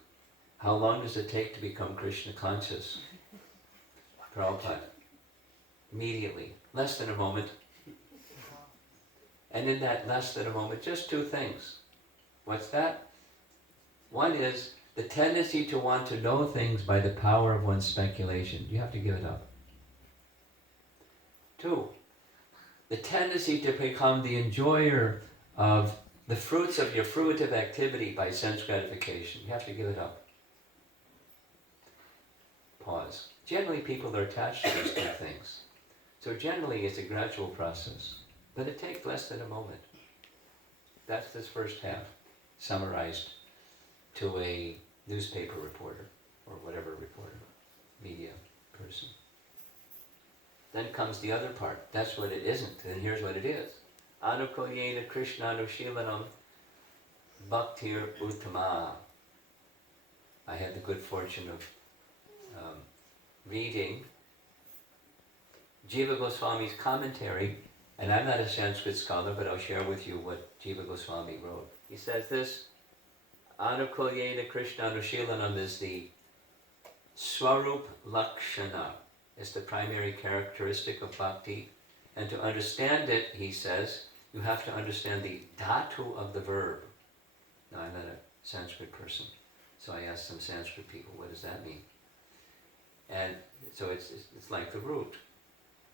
how long does it take to become Krishna conscious? Prabhupada, immediately, less than a moment. And in that less than a moment, just two things. What's that? One is the tendency to want to know things by the power of one's speculation. You have to give it up. Two, the tendency to become the enjoyer of the fruits of your fruitive activity by sense gratification. You have to give it up. Pause. Generally, people are attached to these two things. So generally, it's a gradual process. But it takes less than a moment. That's this first half, summarized to a newspaper reporter, or whatever reporter, media person. Then comes the other part. That's what it isn't, and here's what it is. Anukulyena Krishna Anushilanam Bhaktir Uttama. I had the good fortune of reading Jiva Goswami's commentary, and I'm not a Sanskrit scholar, but I'll share with you what Jiva Goswami wrote. He says this, Anukulyena Krishna Anushilanam is the Swarup Lakshana. It's the primary characteristic of bhakti. And to understand it, he says, you have to understand the dhatu of the verb. Now, I'm not a Sanskrit person, so I asked some Sanskrit people, what does that mean? And so it's like the root.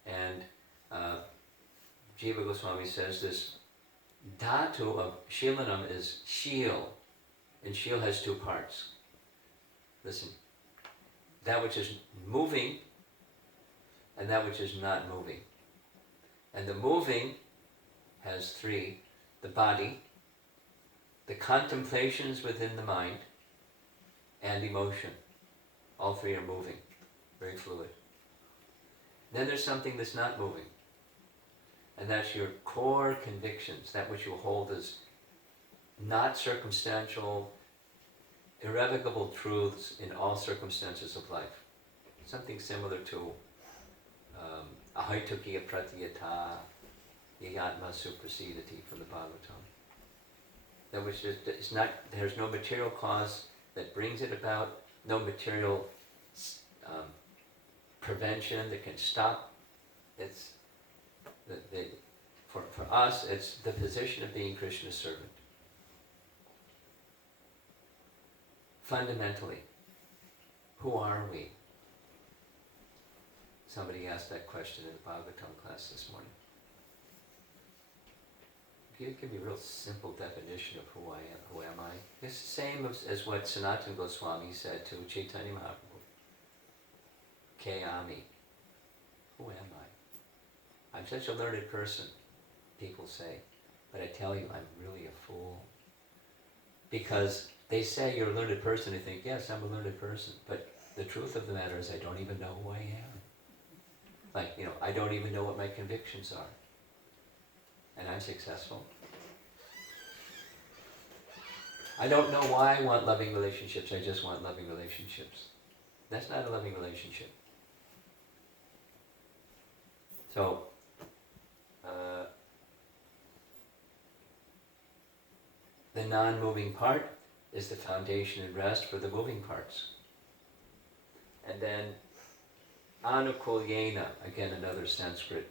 And Jiva Goswami says this dhatu of shilanam is shil, and shil has two parts. Listen, that which is moving and that which is not moving. And the moving has three: the body, the contemplations within the mind, and emotion. All three are moving, very fluid. Then there's something that's not moving, and that's your core convictions, that which you hold as not circumstantial, irrevocable truths in all circumstances of life. Something similar to ahaitukiya pratyata yayatma suprasidati from the Bhagavatam. That which is not, there's no material cause that brings it about, no material prevention that can stop. It's for us, it's the position of being Krishna's servant. Fundamentally, who are we? Somebody asked that question in the Bhagavatam class this morning. Give me a real simple definition of who I am. Who am I? It's the same as what Sanatana Goswami said to Chaitanya Mahaprabhu. Kayami. Who am I? I'm such a learned person, people say. But I tell you, I'm really a fool. Because they say you're a learned person, they think, yes, I'm a learned person. But the truth of the matter is I don't even know who I am. Like, I don't even know what my convictions are. And I'm successful. I don't know why I want loving relationships, I just want loving relationships. That's not a loving relationship. So, the non-moving part is the foundation and rest for the moving parts. And then, anukulyena, again another Sanskrit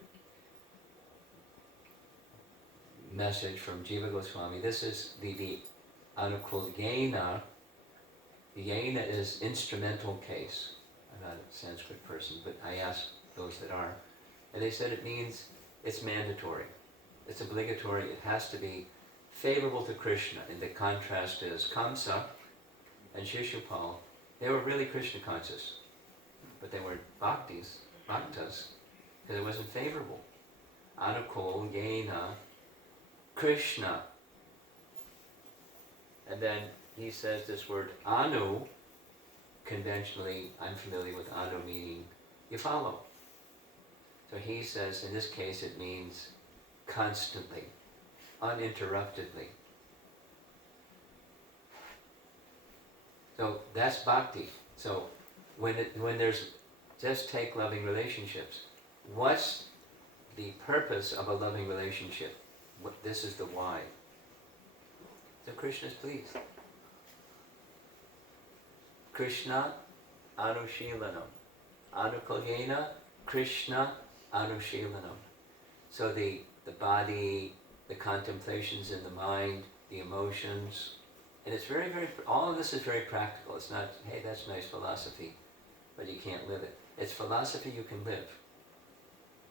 message from Jiva Goswami. This is the anukulyena Yena is instrumental case. I'm not a Sanskrit person, but I asked those that are, and they said it means it's mandatory. It's obligatory. It has to be favorable to Krishna. And the contrast is Kamsa and Shishupal. They were really Krishna conscious, but they weren't bhaktas, because it wasn't favorable. Anukul, Yena, Krishna. And then he says this word anu. Conventionally, I'm familiar with anu meaning you follow. So he says in this case it means constantly, uninterruptedly. So that's bhakti. So when there's, just take loving relationships. What's the purpose of a loving relationship? This is the why. So Krishna is pleased. Krishna Anushilanam. Anukalyena Krishna Anushilanam. So the body, the contemplations in the mind, the emotions, and it's very, very, all of this is very practical. It's not, hey, that's nice philosophy, but you can't live it. It's philosophy you can live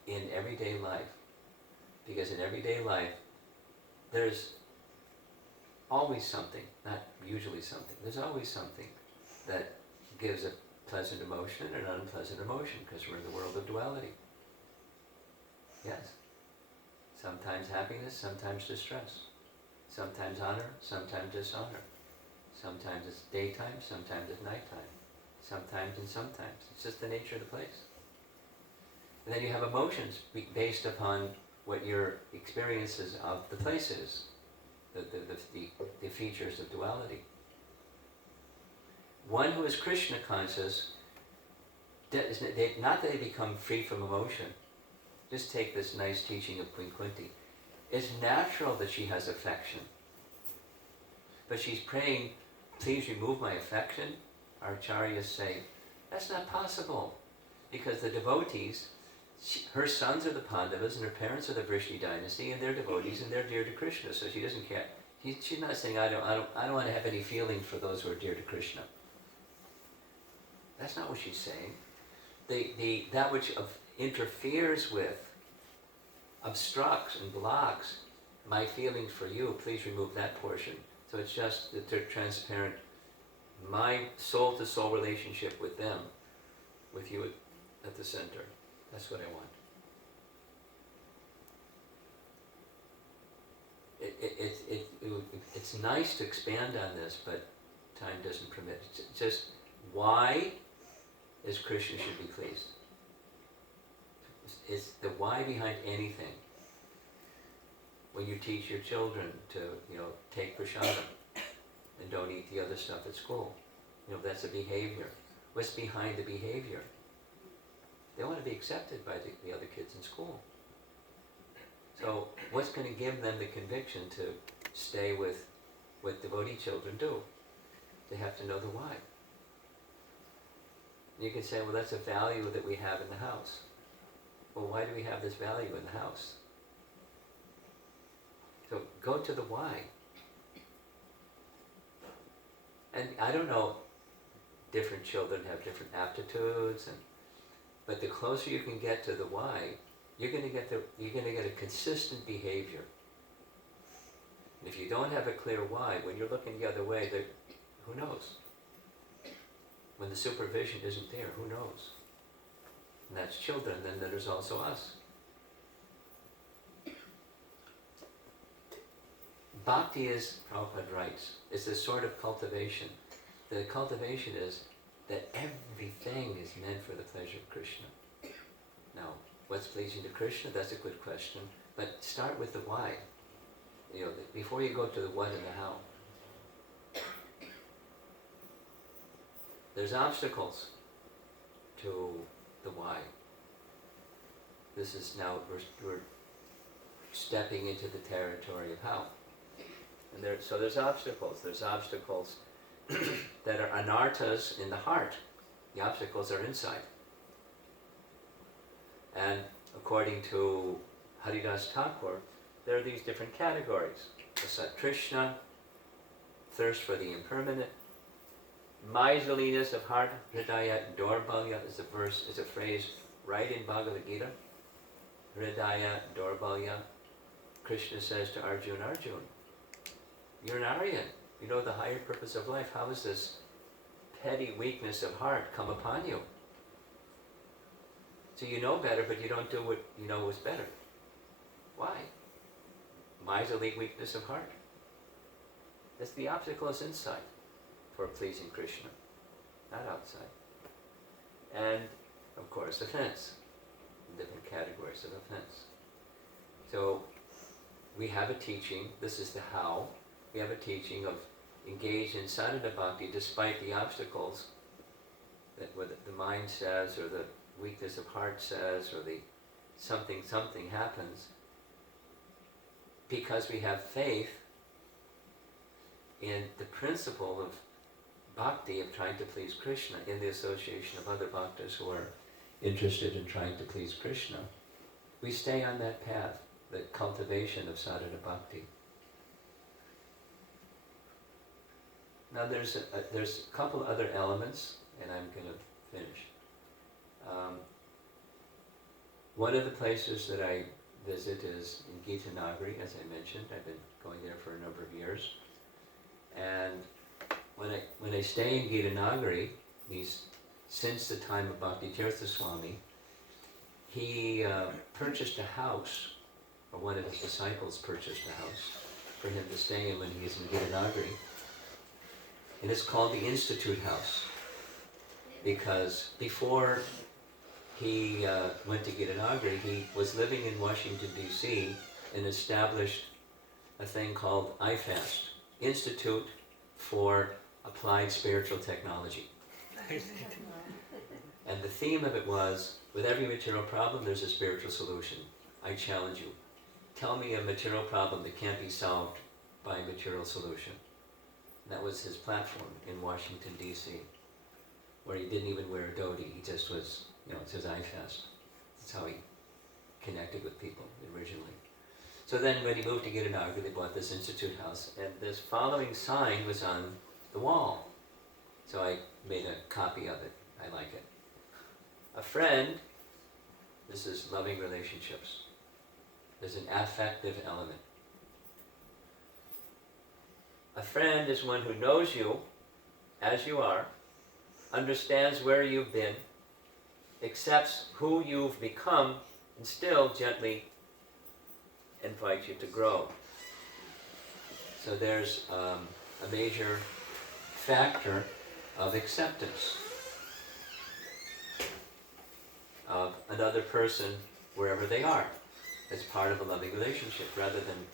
in everyday life. Because in everyday life, there's always something, not usually something, there's always something that gives a pleasant emotion and an unpleasant emotion, because we're in the world of duality. Yes. Sometimes happiness, sometimes distress. Sometimes honor, sometimes dishonor. Sometimes it's daytime, sometimes it's nighttime. Sometimes and sometimes. It's just the nature of the place. And then you have emotions based upon what your experiences of the place is, the features of duality. One who is Krishna conscious, not that they become free from emotion. Just take this nice teaching of Queen Kunti. It's natural that she has affection. But she's praying, please remove my affection. Our acharyas say, that's not possible. Because the devotees, her sons are the Pandavas and her parents are the Vrishni dynasty and they're devotees and they're dear to Krishna. So she doesn't care. She's not saying, I don't want to have any feeling for those who are dear to Krishna. That's not what she's saying. That which interferes with, obstructs and blocks my feelings for you, please remove that portion. So it's just that they're transparent. My soul-to-soul relationship with them, with you at the center. That's what I want. It's nice to expand on this, but time doesn't permit. It's just why is Krishna should be pleased. It's the why behind anything. When you teach your children to, take prasadam and don't eat the other stuff at school, that's a behavior. What's behind the behavior? They want to be accepted by the other kids in school. So what's going to give them the conviction to stay with what devotee children do? They have to know the why. You can say, well, that's a value that we have in the house. Well, why do we have this value in the house? So go to the why. And I don't know, different children have different aptitudes, but the closer you can get to the why, you're going to get a consistent behavior. And if you don't have a clear why, when you're looking the other way, who knows? When the supervision isn't there, who knows? And that's children, then there's also us. Bhakti is, Prabhupada writes, it's a sort of cultivation. The cultivation is that everything is meant for the pleasure of Krishna. Now, what's pleasing to Krishna? That's a good question. But start with the why. Before you go to the what and the how. There's obstacles to the why. This is now, we're stepping into the territory of how. And there's obstacles. There's obstacles that are anarthas in the heart. The obstacles are inside. And according to Haridas Thakur, there are these different categories. Asat Krishna, thirst for the impermanent, miserliness of heart, hridaya dorbalya is a phrase right in Bhagavad Gita. Hridaya dorbalya. Krishna says to Arjuna, Arjuna, you're an Aryan. You know the higher purpose of life. How is this petty weakness of heart come upon you? So you know better, but you don't do what you know is better. Why? Miserly weakness of heart. That's the obstacle is inside for pleasing Krishna, not outside. And, of course, offense. Different categories of offense. So, we have a teaching, this is the how, we have a teaching of engage in sadhana bhakti despite the obstacles that what the mind says, or the weakness of heart says, or the something happens, because we have faith in the principle of bhakti, of trying to please Krishna, in the association of other bhaktas who are interested in trying to please Krishna. We stay on that path, the cultivation of sadhana bhakti. Now there's a couple other elements, and I'm going to finish. One of the places that I visit is in Gita Nagari, as I mentioned. I've been going there for a number of years. And when I stay in Gita Nagari, since the time of Bhakti Tirtha Swami, he purchased a house, or one of his disciples purchased a house for him to stay in when he is in Gita Nagari. And it's called the Institute House, because before he went to Gita Nagari, he was living in Washington, D.C., and established a thing called IFAST, Institute for Applied Spiritual Technology. And the theme of it was, with every material problem, there's a spiritual solution. I challenge you. Tell me a material problem that can't be solved by a material solution. That was his platform in Washington, D.C., where he didn't even wear a dhoti. He just was, it says IFAST. That's how he connected with people originally. So then when he moved to Gita Nagari, they bought this Institute House, and this following sign was on the wall. So I made a copy of it. I like it. A friend, this is loving relationships. There's an affective element. A friend is one who knows you as you are, understands where you've been, accepts who you've become, and still gently invites you to grow. So there's a major factor of acceptance of another person wherever they are, as part of a loving relationship, rather than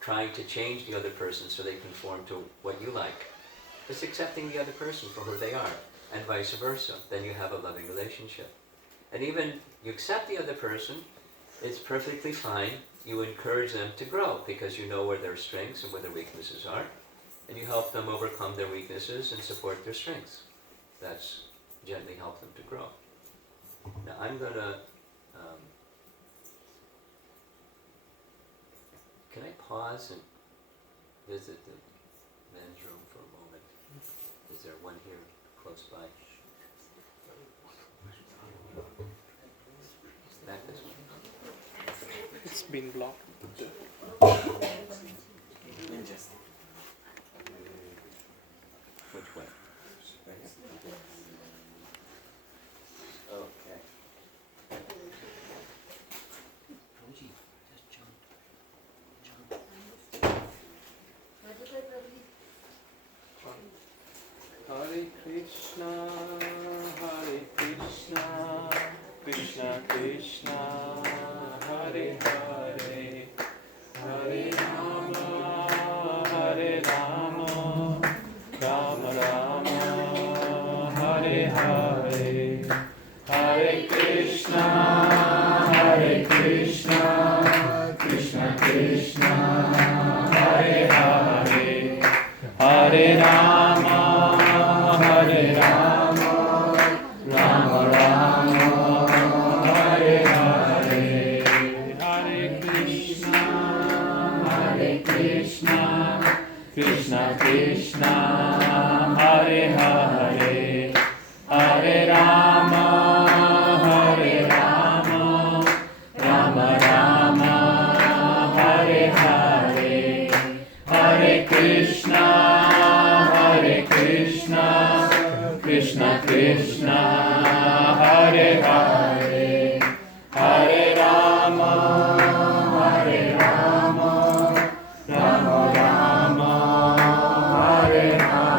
trying to change the other person so they conform to what you like. Just accepting the other person for who they are, and vice versa. Then you have a loving relationship. And even you accept the other person, it's perfectly fine. You encourage them to grow because you know where their strengths and where their weaknesses are, and you help them overcome their weaknesses and support their strengths. That's gently help them to grow. Now I'm going to, can I pause and visit the men's room for a moment? Is there one here close by? Back this way. It's been blocked. Which way? Okay. Roji, just jump. Hare Krishna, Krishna Krishna, Hare Hare, Hare Rama, Rama Rama, Hare Hare, Hare Krishna, Krishna Krishna, Hare Hare, Hare Rama, Rama Rama, Hare Hare, Hare Krishna, Krishna Krishna Hare Hare Hare Rama Hare Rama Rama Rama Hare Hare Hare Krishna Krishna Krishna Hare Hare Hare Rama Rama Rama Hare Hare.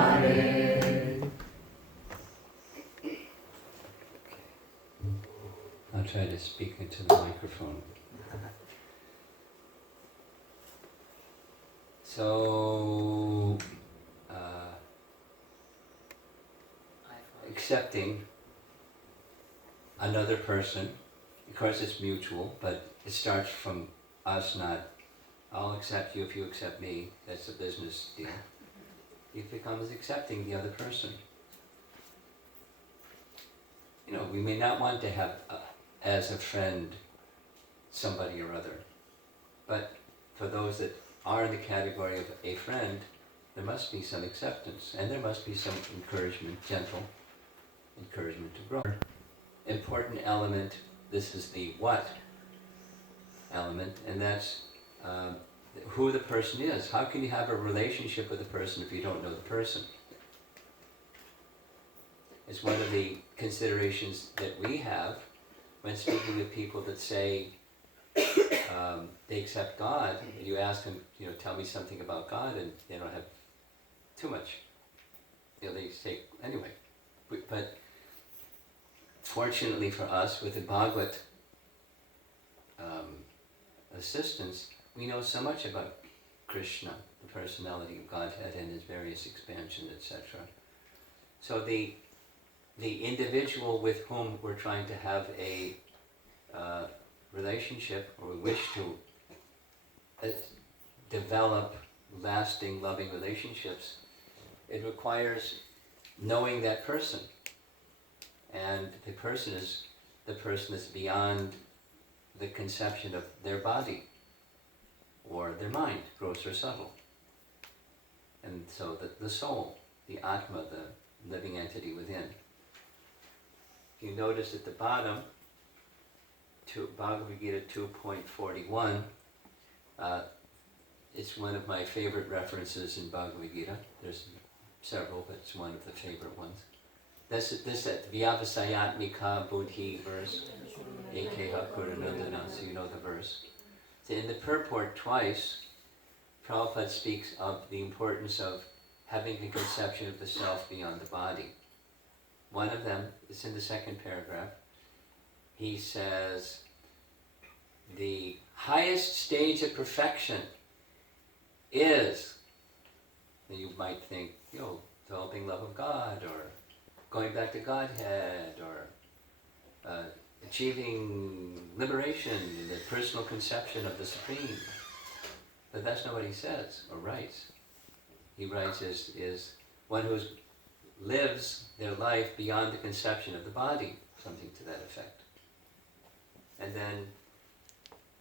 I'll try to speak into the microphone. So, accepting another person, of course it's mutual, but it starts from us not, I'll accept you if you accept me, that's a business deal. It becomes accepting the other person. You know, we may not want to have as a friend somebody or other, but for those that are in the category of a friend, there must be some acceptance, and there must be some encouragement, gentle encouragement to grow. Important element, this is the what element, and that's who the person is. How can you have a relationship with a person if you don't know the person? It's one of the considerations that we have when speaking with people that say they accept God, and you ask them, tell me something about God, and they don't have too much. They say, anyway. But fortunately for us, with the Bhagavad assistance, we know so much about Krishna, the personality of Godhead and his various expansions, etc. So the individual with whom we're trying to have a relationship, or we wish to develop lasting, loving relationships, it requires knowing that person. And the person is beyond the conception of their body or their mind, gross or subtle. And so the soul, the Atma, the living entity within. If you notice at the bottom, Bhagavad Gita 2.41, it's one of my favorite references in Bhagavad Gita. There's several, but it's one of the favorite ones. This Vyavasayatmika Buddhi verse, Ekeha Kurunandana, so you know the verse. So in the purport twice, Prabhupada speaks of the importance of having a conception of the self beyond the body. One of them is in the second paragraph. He says, the highest stage of perfection is, and you might think, developing love of God, or going back to Godhead, or achieving liberation in the personal conception of the Supreme. But that's not what he says or writes. He writes is one who lives their life beyond the conception of the body, something to that effect. And then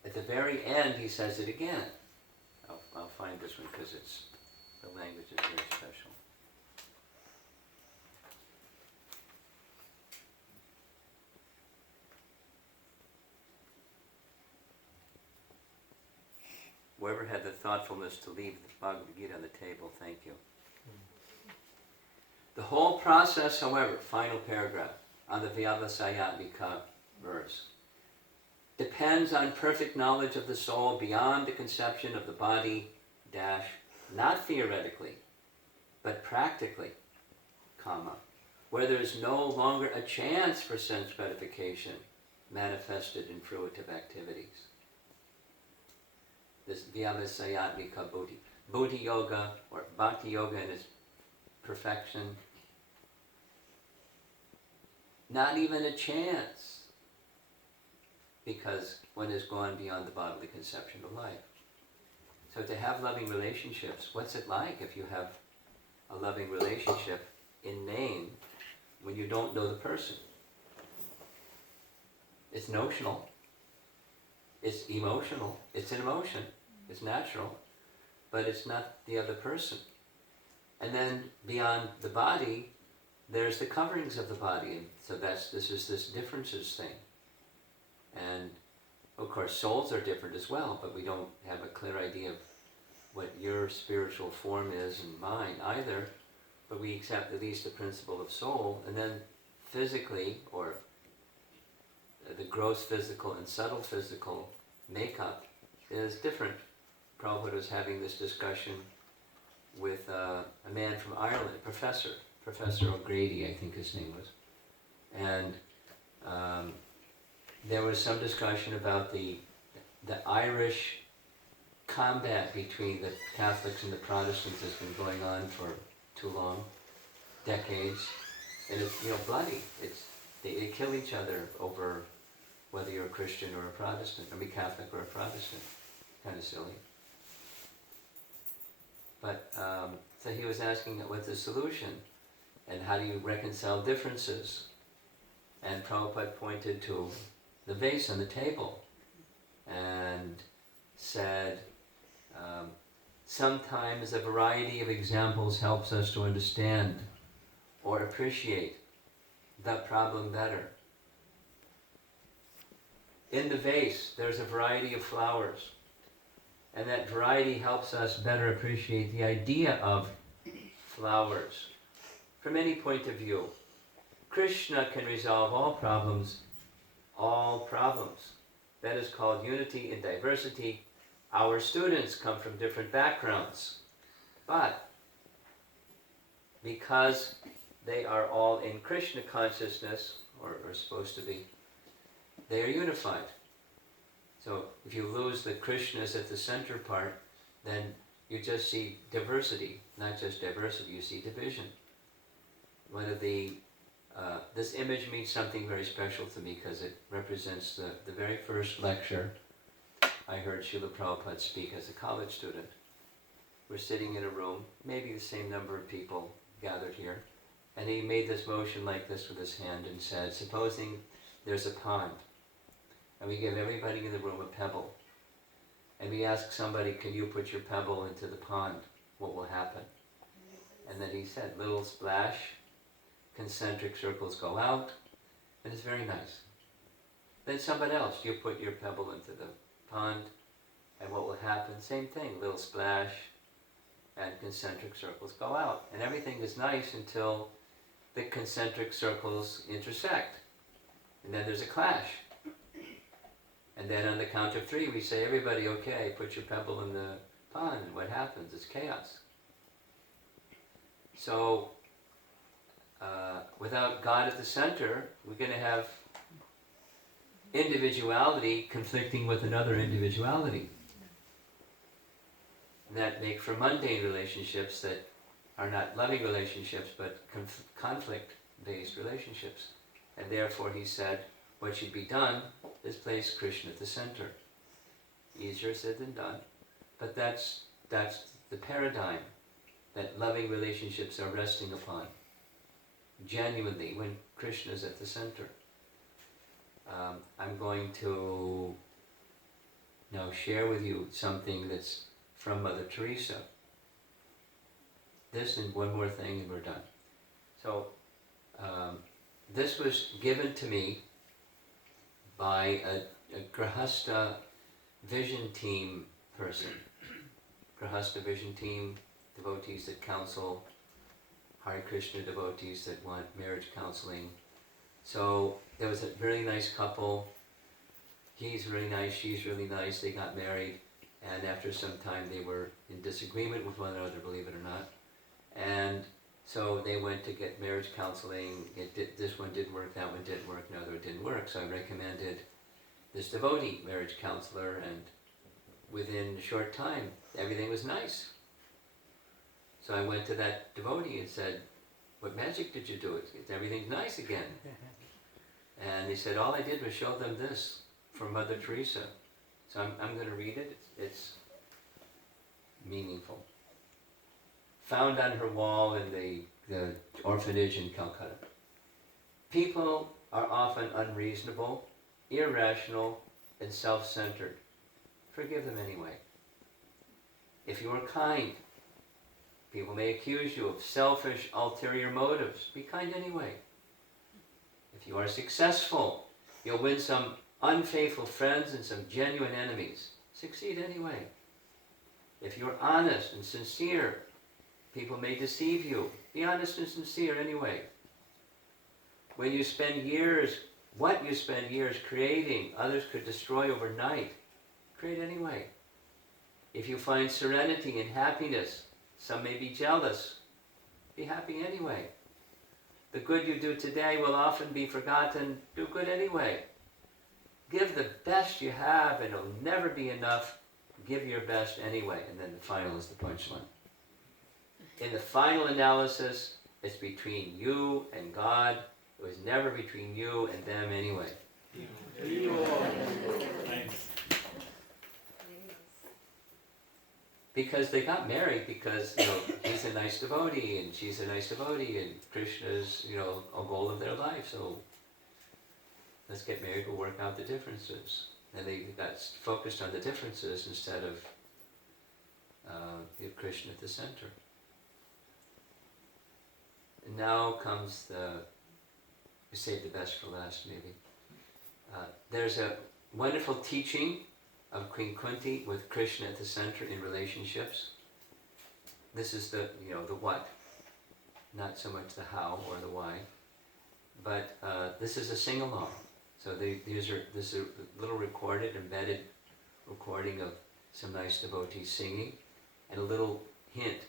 at the very end he says it again. I'll find this one because the language is very special. Whoever had the thoughtfulness to leave the Bhagavad Gita on the table, thank you. The whole process, however, final paragraph, on the Vyavasayatmika verse, depends on perfect knowledge of the soul beyond the conception of the body, not theoretically, but practically, where there is no longer a chance for sense gratification manifested in fruitive activities. This Vyavasayatmika Buddhi. Buddhi Yoga, or Bhakti Yoga in its perfection, not even a chance, because one has gone beyond the bodily conception of life. So to have loving relationships, what's it like if you have a loving relationship in name when you don't know the person? It's notional, it's emotional, it's an emotion, it's natural, but it's not the other person. And then beyond the body, there's the coverings of the body, and so this is this differences thing. And of course, souls are different as well, but we don't have a clear idea of what your spiritual form is and mine either, but we accept at least the principle of soul, and then physically, or the gross physical and subtle physical makeup is different. Prabhupada was having this discussion with a man from Ireland, a Professor O'Grady, I think his name was. And there was some discussion about the Irish combat between the Catholics and the Protestants has been going on for too long, decades, and it's bloody. They kill each other over whether you're a Christian or a Protestant, Catholic or a Protestant. Kind of silly. But so he was asking what's the solution, and how do you reconcile differences? And Prabhupada pointed to the vase on the table and said, sometimes a variety of examples helps us to understand or appreciate the problem better. In the vase, there's a variety of flowers, and that variety helps us better appreciate the idea of flowers from any point of view. Krishna can resolve all problems. That is called unity in diversity. Our students come from different backgrounds, but because they are all in Krishna consciousness, or are supposed to be, they are unified. So if you lose the Krishnas at the center part, then you just see diversity, not just diversity, you see division. One of this image means something very special to me because it represents the very first lecture I heard Srila Prabhupada speak as a college student. We're sitting in a room, maybe the same number of people gathered here, and he made this motion like this with his hand and said, supposing there's a pond, and we give everybody in the room a pebble, and we ask somebody, can you put your pebble into the pond? What will happen? And then he said, little splash, concentric circles go out, and it's very nice. Then somebody else, you put your pebble into the pond, and what will happen? Same thing, little splash, and concentric circles go out. And everything is nice until the concentric circles intersect. And then there's a clash. And then on the count of 3, we say, everybody, okay, put your pebble in the pond, and what happens? It's chaos. So, without God at the center, we're going to have individuality conflicting with another individuality. And that make for mundane relationships that are not loving relationships, but conflict-based relationships. And therefore, he said, what should be done is place Krishna at the center. Easier said than done, but that's the paradigm that loving relationships are resting upon. Genuinely, when Krishna is at the center. I'm going to now share with you something that's from Mother Teresa. This and one more thing and we're done. So, this was given to me by a Grahasta Vision Team person. Grahasta Vision Team, devotees that counsel Hare Krishna devotees that want marriage counseling. So there was a very nice couple. He's really nice, she's really nice. They got married, and after some time they were in disagreement with one another, believe it or not. And so they went to get marriage counseling. This one didn't work, that one didn't work, another one didn't work. So I recommended this devotee marriage counselor, and within a short time, everything was nice. So I went to that devotee and said, what magic did you do? Everything's nice again. And he said, all I did was show them this from Mother Teresa. So I'm going to read it. It's meaningful. Found on her wall in the orphanage in Calcutta. People are often unreasonable, irrational, and self-centered. Forgive them anyway. If you are kind, people may accuse you of selfish, ulterior motives. Be kind anyway. If you are successful, you'll win some unfaithful friends and some genuine enemies. Succeed anyway. If you're honest and sincere, people may deceive you. Be honest and sincere anyway. When you spend years, what you spend years creating, others could destroy overnight. Create anyway. If you find serenity and happiness, some may be jealous. Be happy anyway. The good you do today will often be forgotten. Do good anyway. Give the best you have, and it'll never be enough. Give your best anyway. And then the final is the punchline. In the final analysis, it's between you and God. It was never between you and them anyway. Because they got married because, he's a nice devotee and she's a nice devotee and Krishna's, a goal of their life. So let's get married, we'll work out the differences. And they got focused on the differences instead of Krishna at the center. And now comes we save the best for last maybe. There's a wonderful teaching of Queen Kunti with Krishna at the center in relationships. This is the what, not so much the how or the why, but this is a sing-along. So this is a little recorded, embedded recording of some nice devotees singing, and a little hint.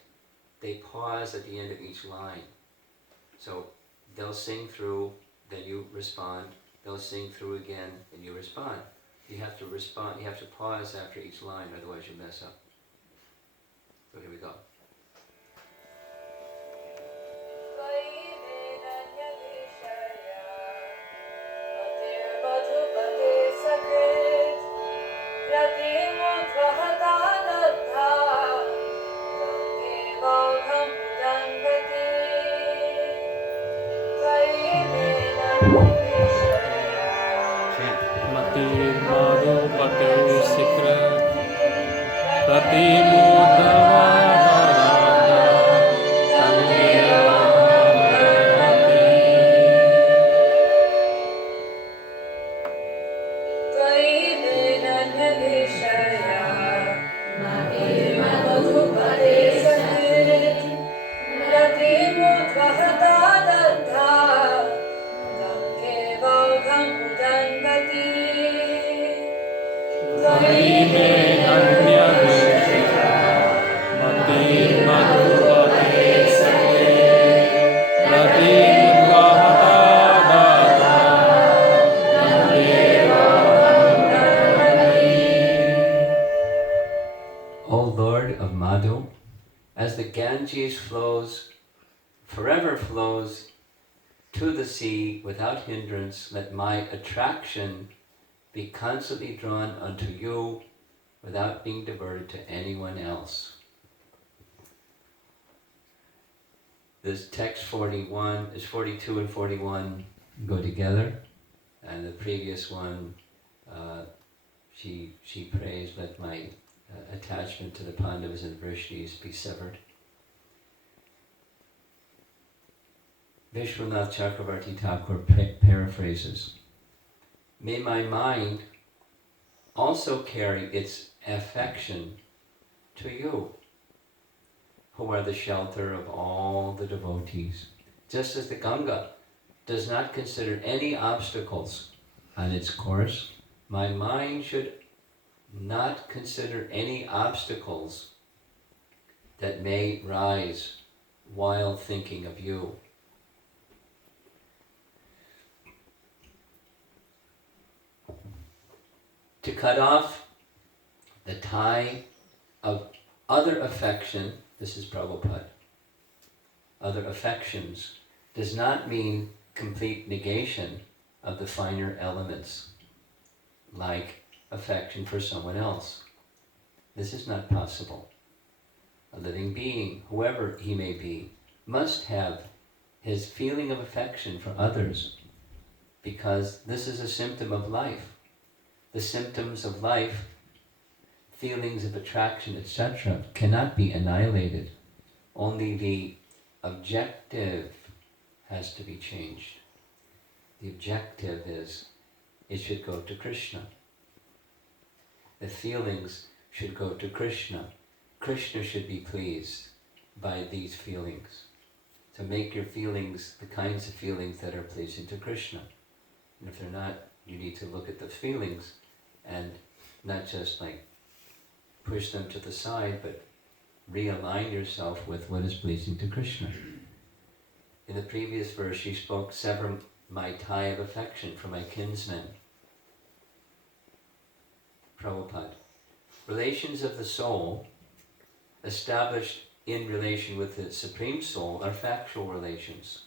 They pause at the end of each line. So they'll sing through, then you respond. They'll sing through again, and you respond. You have to respond, you have to pause after each line, otherwise you mess up. So here we go. As the Ganges forever flows to the sea without hindrance, let my attraction be constantly drawn unto you without being diverted to anyone else. This text 41 is 42 and 41 go together, and the previous one, she prays, let my attachment to the Pandavas and Vrishnis be severed. Vishwanath Chakravarti Thakur paraphrases, may my mind also carry its affection to you, who are the shelter of all the devotees. Just as the Ganga does not consider any obstacles on its course, my mind should not consider any obstacles that may rise while thinking of you. To cut off the tie of other affection, this is Prabhupada, other affections, does not mean complete negation of the finer elements, like affection for someone else. This is not possible. A living being, whoever he may be, must have his feeling of affection for others, because this is a symptom of life. The symptoms of life feelings of attraction, etc., cannot be annihilated. Only the objective has to be changed. The objective is, it should go to Krishna. The feelings should go to Krishna. Krishna should be pleased by these feelings. So make your feelings the kinds of feelings that are pleasing to Krishna. And if they're not, you need to look at the feelings and not just like push them to the side, but realign yourself with what is pleasing to Krishna. In the previous verse, she spoke, sever my tie of affection for my kinsmen. Prabhupada. Relations of the soul established in relation with the Supreme Soul are factual relations.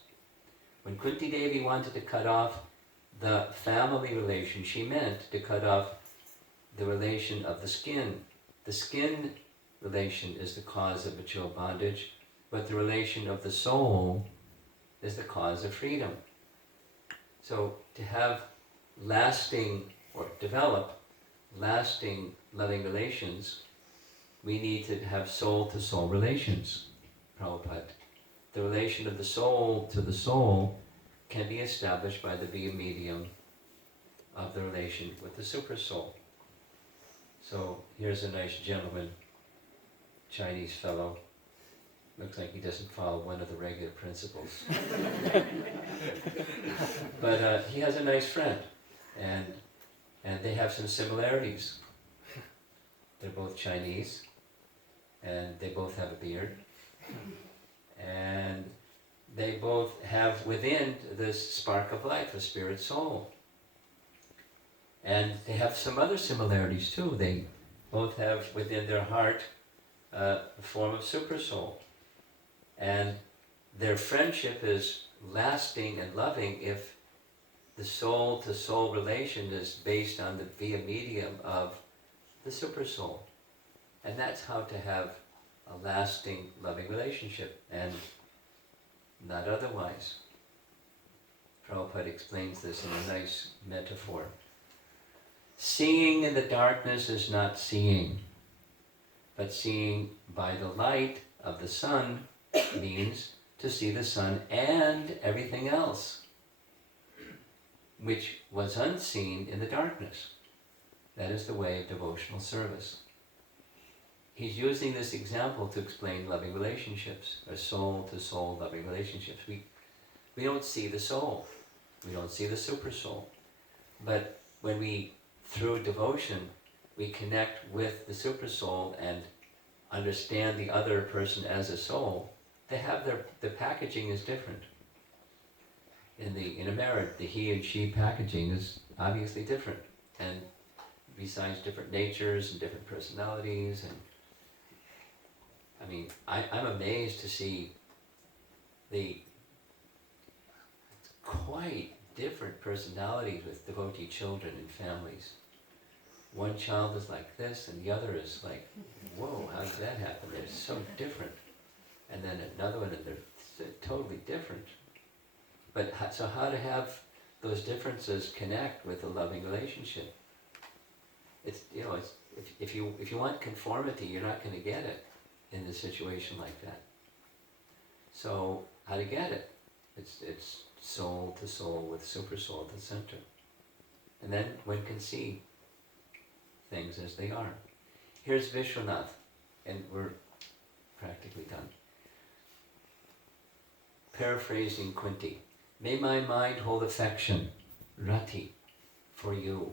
When Kunti Devi wanted to cut off the family relation, she meant to cut off the relation of the skin. The skin relation is the cause of material bondage, but the relation of the soul is the cause of freedom. So to have lasting or develop lasting loving relations, we need to have soul-to-soul relations, Prabhupada. The relation of the soul to the soul can be established by the via medium of the relation with the super soul. So here's a nice gentleman, Chinese fellow. Looks like he doesn't follow one of the regular principles. But he has a nice friend, and they have some similarities. They're both Chinese, and they both have a beard, and they both have within this spark of life, a spirit soul. And they have some other similarities too. They both have within their heart a form of super soul. And their friendship is lasting and loving if the soul-to-soul relation is based on the via medium of the super soul. And that's how to have a lasting, loving relationship, and not otherwise. Prabhupada explains this in a nice metaphor. Seeing in the darkness is not seeing, but seeing by the light of the sun means to see the sun and everything else, which was unseen in the darkness. That is the way of devotional service. He's using this example to explain loving relationships, or soul-to-soul loving relationships. We don't see the soul. We don't see the super soul. But when we, through devotion, we connect with the super soul and understand the other person as a soul, they have the packaging is different. In a marriage, the he and she packaging is obviously different. And besides different natures and different personalities, and I mean, I'm amazed to see the quite different personalities with devotee children and families. One child is like this, and the other is like, whoa, how did that happen? They're so different. And then another one, and they're totally different. But so how to have those differences connect with a loving relationship? It's, you know, it's, if you want conformity, you're not going to get it in a situation like that. So how to get it? It's soul to soul with super soul at the center. And then one can see things as they are. Here's Vishwanath, and we're practically done. Paraphrasing Kunti. May my mind hold affection, rati, for you,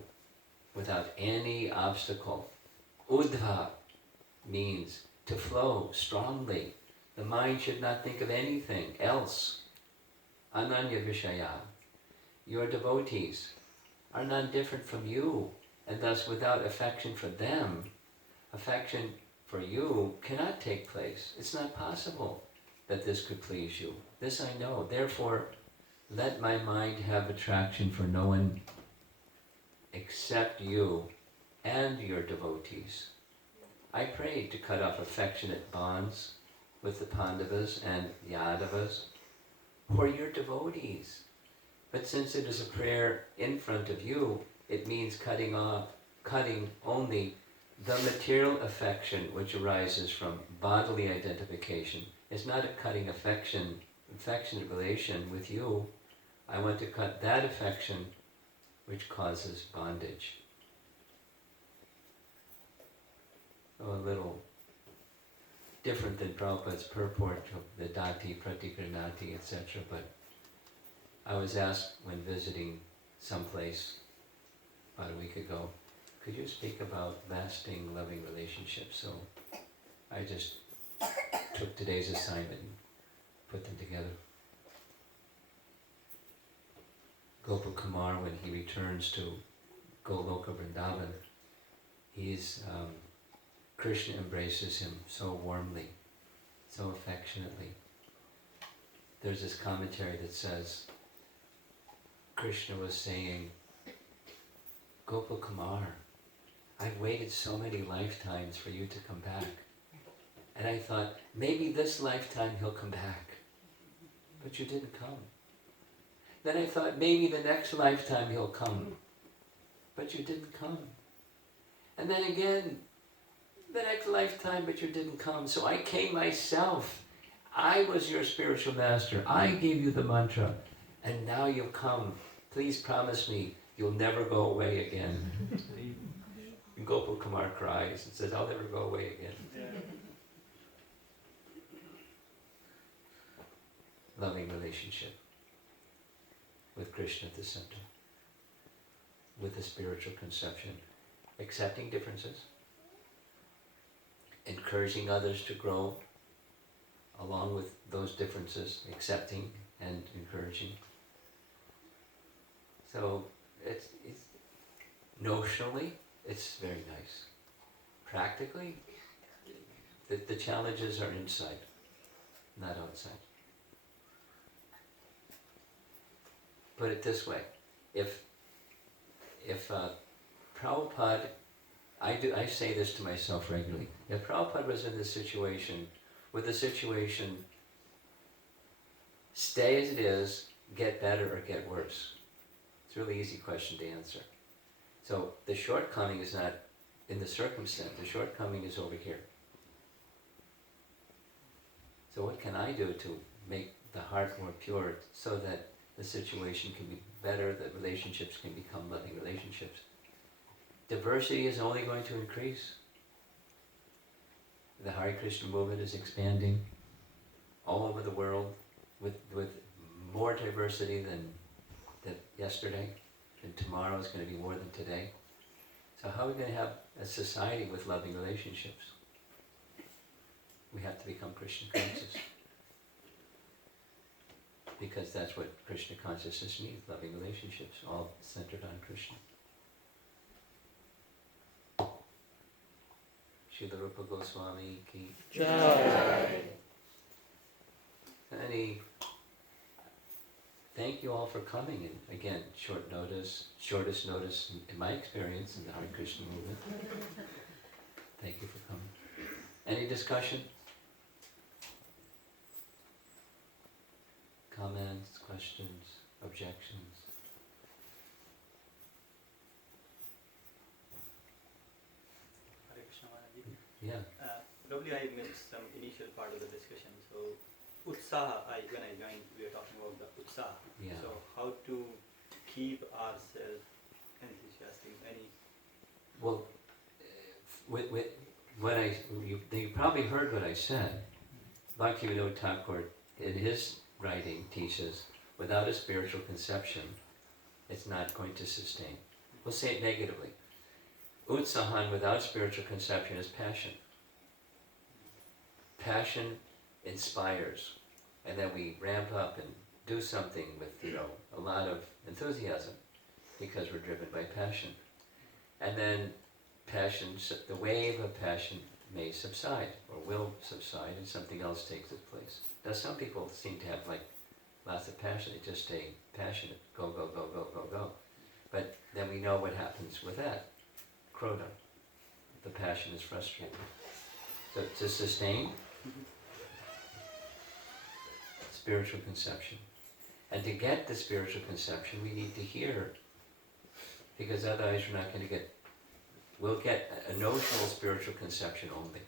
without any obstacle. Udva means to flow strongly. The mind should not think of anything else. Ananya Vishaya. Your devotees are none different from you, and thus without affection for them, affection for you cannot take place. It's not possible that this could please you. This I know. Therefore, let my mind have attraction for no one except you and your devotees. I prayed to cut off affectionate bonds with the Pandavas and Yadavas for your devotees. But since it is a prayer in front of you, it means cutting only the material affection which arises from bodily identification is not a cutting affectionate relation with you. I want to cut that affection which causes bondage. So a little different than Prabhupada's purport of the dati, pratikrinati, etc. But I was asked when visiting someplace about a week ago, could you speak about lasting, loving relationships? So I just took today's assignment and put them together. Gopal Kumar, when he returns to Goloka Vrindavan, Krishna embraces him so warmly, so affectionately. There's this commentary that says, Krishna was saying, Gopal Kumar, I've waited so many lifetimes for you to come back. And I thought, maybe this lifetime he'll come back. But you didn't come. Then I thought, maybe the next lifetime he'll come. But you didn't come. And then again, the next lifetime, but you didn't come. So I came myself. I was your spiritual master. I gave you the mantra. And now you've come. Please promise me you'll never go away again. And Gopal Kumar cries and says, I'll never go away again. Yeah. Loving relationship with Krishna at the center, with the spiritual conception, accepting differences, encouraging others to grow along with those differences, accepting and encouraging. So it's notionally, it's very nice. Practically, the challenges are inside, not outside. Put it this way, if Prabhupada, I say this to myself regularly, if Prabhupada was in this situation, would the situation stay as it is, get better, or get worse? It's a really easy question to answer. So the shortcoming is not in the circumstance, the shortcoming is over here. So what can I do to make the heart more pure so that the situation can be better, that relationships can become loving relationships? Diversity is only going to increase. The Hare Krishna movement is expanding all over the world with more diversity than yesterday, and tomorrow is going to be more than today. So how are we going to have a society with loving relationships? We have to become Krishna conscious. Because that's what Krishna consciousness means, loving relationships, all centered on Krishna. Srila Rupa Goswami ki Jai. Thank you all for coming, and again, shortest notice in my experience in the Hare Krishna movement. Thank you for coming. Any discussion? Comments, questions, objections? Hare Krishna Maharaji. Yeah. Probably I missed some initial part of the discussion. So, Utsaha, when I joined, we were talking about the Utsaha. Yeah. So, how to keep ourselves enthusiastic? Well, with what you probably heard what I said. Bhaktivinoda Thakur, in his writing, teaches, without a spiritual conception, it's not going to sustain. We'll say it negatively. Utsahan without spiritual conception is passion. Passion inspires, and then we ramp up and do something with a lot of enthusiasm because we're driven by passion. And then passion, the wave of passion may subside or will subside, and something else takes its place. Now some people seem to have lots of passion, they just stay passionate, go, go, go, go, go, go. But then we know what happens with that. Krodha. The passion is frustrated. So to sustain spiritual conception. And to get the spiritual conception, we need to hear, because otherwise we're not going to get we'll get a notional spiritual conception only.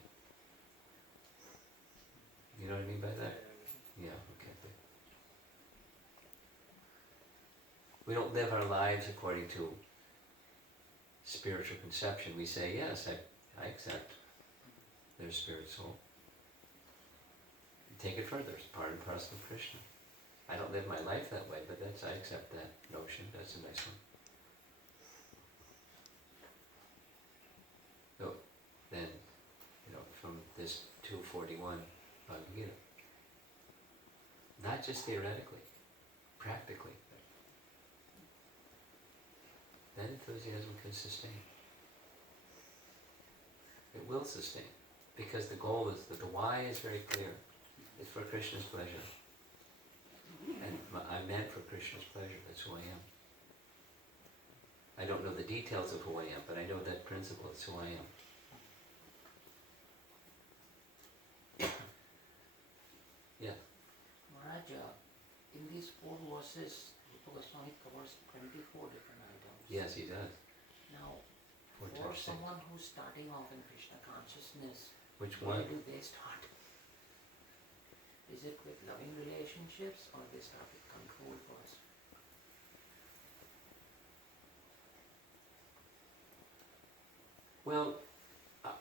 You know what I mean by that? Yeah, okay. Good. We don't live our lives according to spiritual conception. We say, yes, I accept there's spirit soul. Take it further, it's part and parcel of Krishna. I don't live my life that way, but I accept that notion. That's a nice one. So then, from this 241 Bhagavad Gita, not just theoretically, practically, that enthusiasm can sustain. It will sustain, because the goal is, the why is very clear. It's for Krishna's pleasure. And I'm meant for Krishna's pleasure. That's who I am. I don't know the details of who I am, but I know that principle. It's who I am. Yeah. Maharaj, in these 4 verses, Rupa Goswami covers 24 different items. Yes, he does. Now, 4 for times 6. someone who's starting off in Krishna consciousness, Which where one? do they start? Is it with loving relationships, or they start with control first? Well,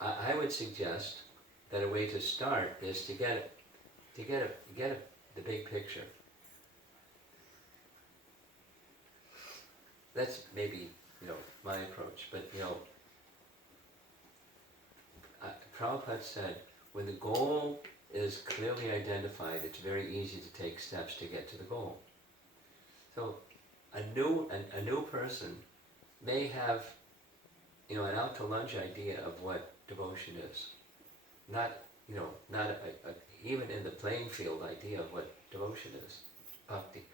I would suggest that a way to start is to get the big picture. That's maybe, my approach, but, Prabhupada said, when the goal is clearly identified, it's very easy to take steps to get to the goal. So, a new person may have, an out to lunch idea of what devotion is. Not even in the playing field idea of what devotion is, bhakti.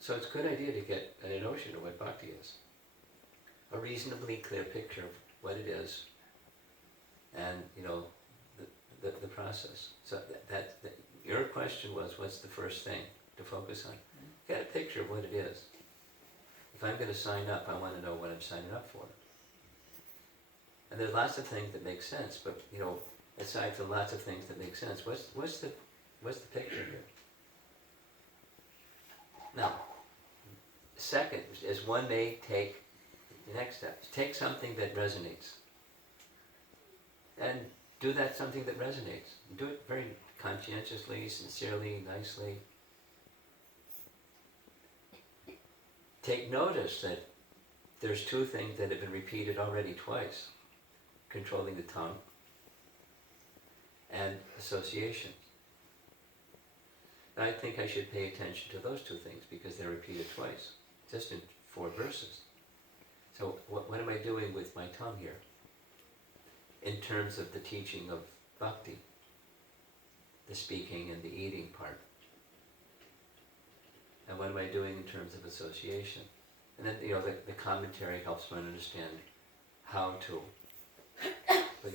So it's a good idea to get a notion of what bhakti is. A reasonably clear picture of what it is, and the process. So that your question was, what's the first thing to focus on? Get a picture of what it is. If I'm going to sign up, I want to know what I'm signing up for. And there's lots of things that make sense, but aside from lots of things that make sense, what's the picture here? Now, second is one may take the next step. Take something that resonates, and do that something that resonates. Do it very conscientiously, sincerely, nicely. Take notice that there's 2 things that have been repeated already twice. Controlling the tongue and association. I think I should pay attention to those 2 things because they're repeated twice, just in 4 verses. So what am I doing with my tongue here? In terms of the teaching of bhakti, the speaking and the eating part. And what am I doing in terms of association? And then, the commentary helps one understand how to, but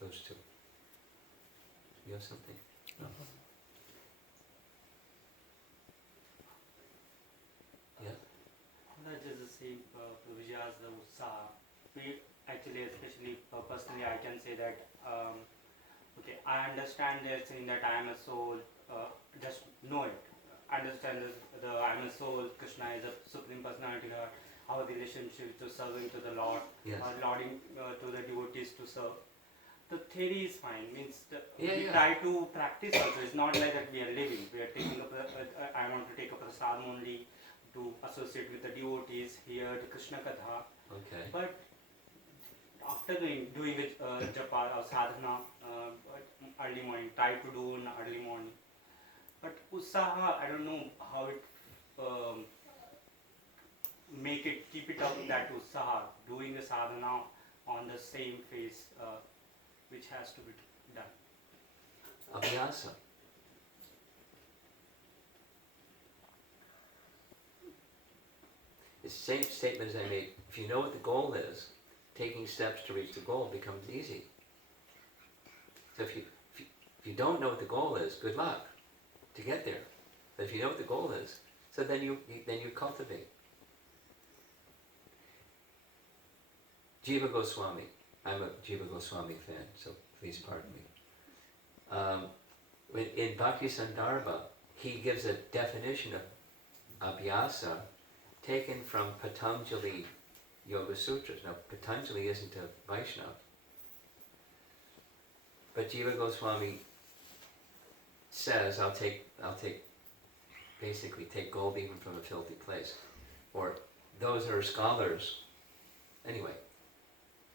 those 2. You have something? No? Yeah? That is the same provision as the Utsaha. We actually, especially personally, I can say that okay, I understand this thing that I am a soul. Just know it. Understand this, I am a soul. Krishna is a supreme personality. Our relationship to serving to the Lord, Yes. Lording to the devotees to serve. The theory is fine. Means Yeah. try to practice also. It's not like that we are living. We are taking up. I want to take up prasadam only to associate with the devotees, hear the Krishna Katha. Okay. But after doing the japa or sadhana early morning, try to do in early morning. But Utsaha, I don't know how it keep it up, that Utsaha, doing the sadhana on the same face, which has to be done. Abhyasa. It's the same statement as I made. If you know what the goal is, taking steps to reach the goal becomes easy. So if you don't know what the goal is, good luck to get there. But if you know what the goal is, So then you cultivate. Jiva Goswami. I'm a Jiva Goswami fan, so please pardon me. In Bhakti Sandarbha, he gives a definition of abhyasa taken from Patanjali Yoga Sutras. Now, Patanjali isn't a Vaishnava, but Jiva Goswami says, I'll basically take gold even from a filthy place. Or those are scholars. Anyway,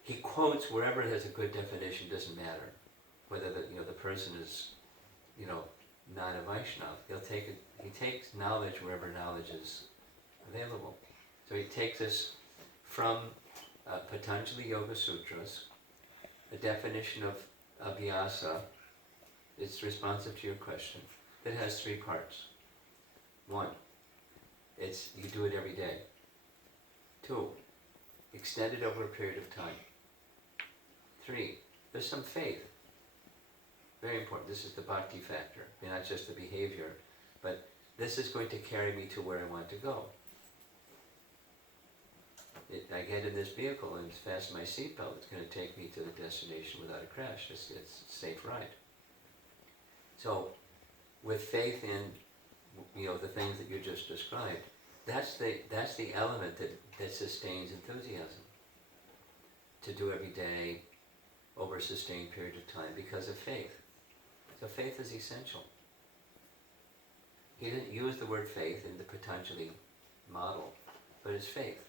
he quotes wherever it has a good definition, doesn't matter. Whether the person is, not a Vaishnava. He takes knowledge wherever knowledge is available. So he takes us from Patanjali Yoga Sutras, a definition of abhyasa. It's responsive to your question. It has 3 parts. 1, it's you do it every day. 2, extend it over a period of time. 3, there's some faith. Very important. This is the bhakti factor. Not just the behavior, but this is going to carry me to where I want to go. I get in this vehicle and fasten my seatbelt. It's going to take me to the destination without a crash. It's a safe ride. So, with faith in, the things that you just described, that's the element that sustains enthusiasm. To do every day over a sustained period of time because of faith. So faith is essential. He didn't use the word faith in the Patanjali model, but it's faith.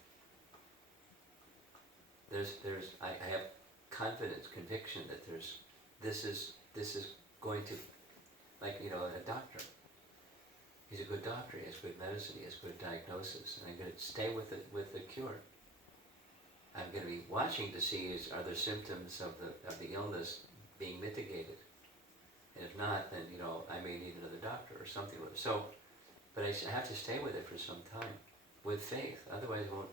I have confidence, conviction that this is going to, like a doctor. He's a good doctor. He has good medicine. He has good diagnosis, and I'm going to stay with the cure. I'm going to be watching to see are there symptoms of the illness being mitigated. And if not, then I may need another doctor or something. So, but I have to stay with it for some time, with faith. Otherwise, it won't.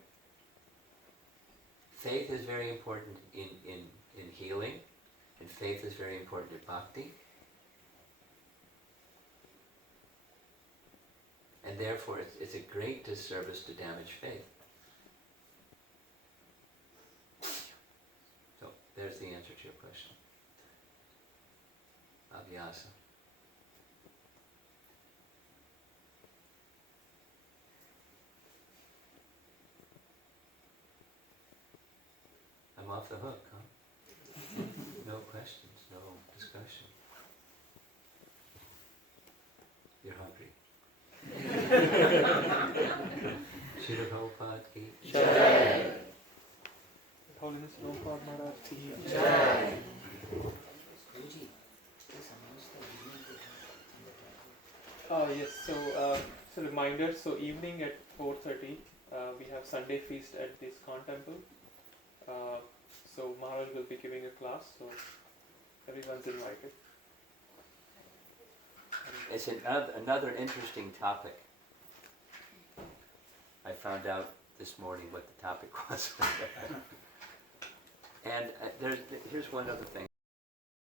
Faith is very important in healing, and faith is very important in bhakti. And therefore, it's a great disservice to damage faith. So, there's the answer to your question. Abhyasa. I'm off the hook, huh? No questions, no discussion. You're hungry. Shri Prabhupada ki Jai. Holiness Romapada Maharaj ki Jai. Guruji, please announce the evening program. Yes, so reminder, so evening at 4:30, we have Sunday feast at the ISKCON temple. So Maharaj will be giving a class, so everyone's invited. It's another interesting topic. I found out this morning what the topic was. And here's one other thing.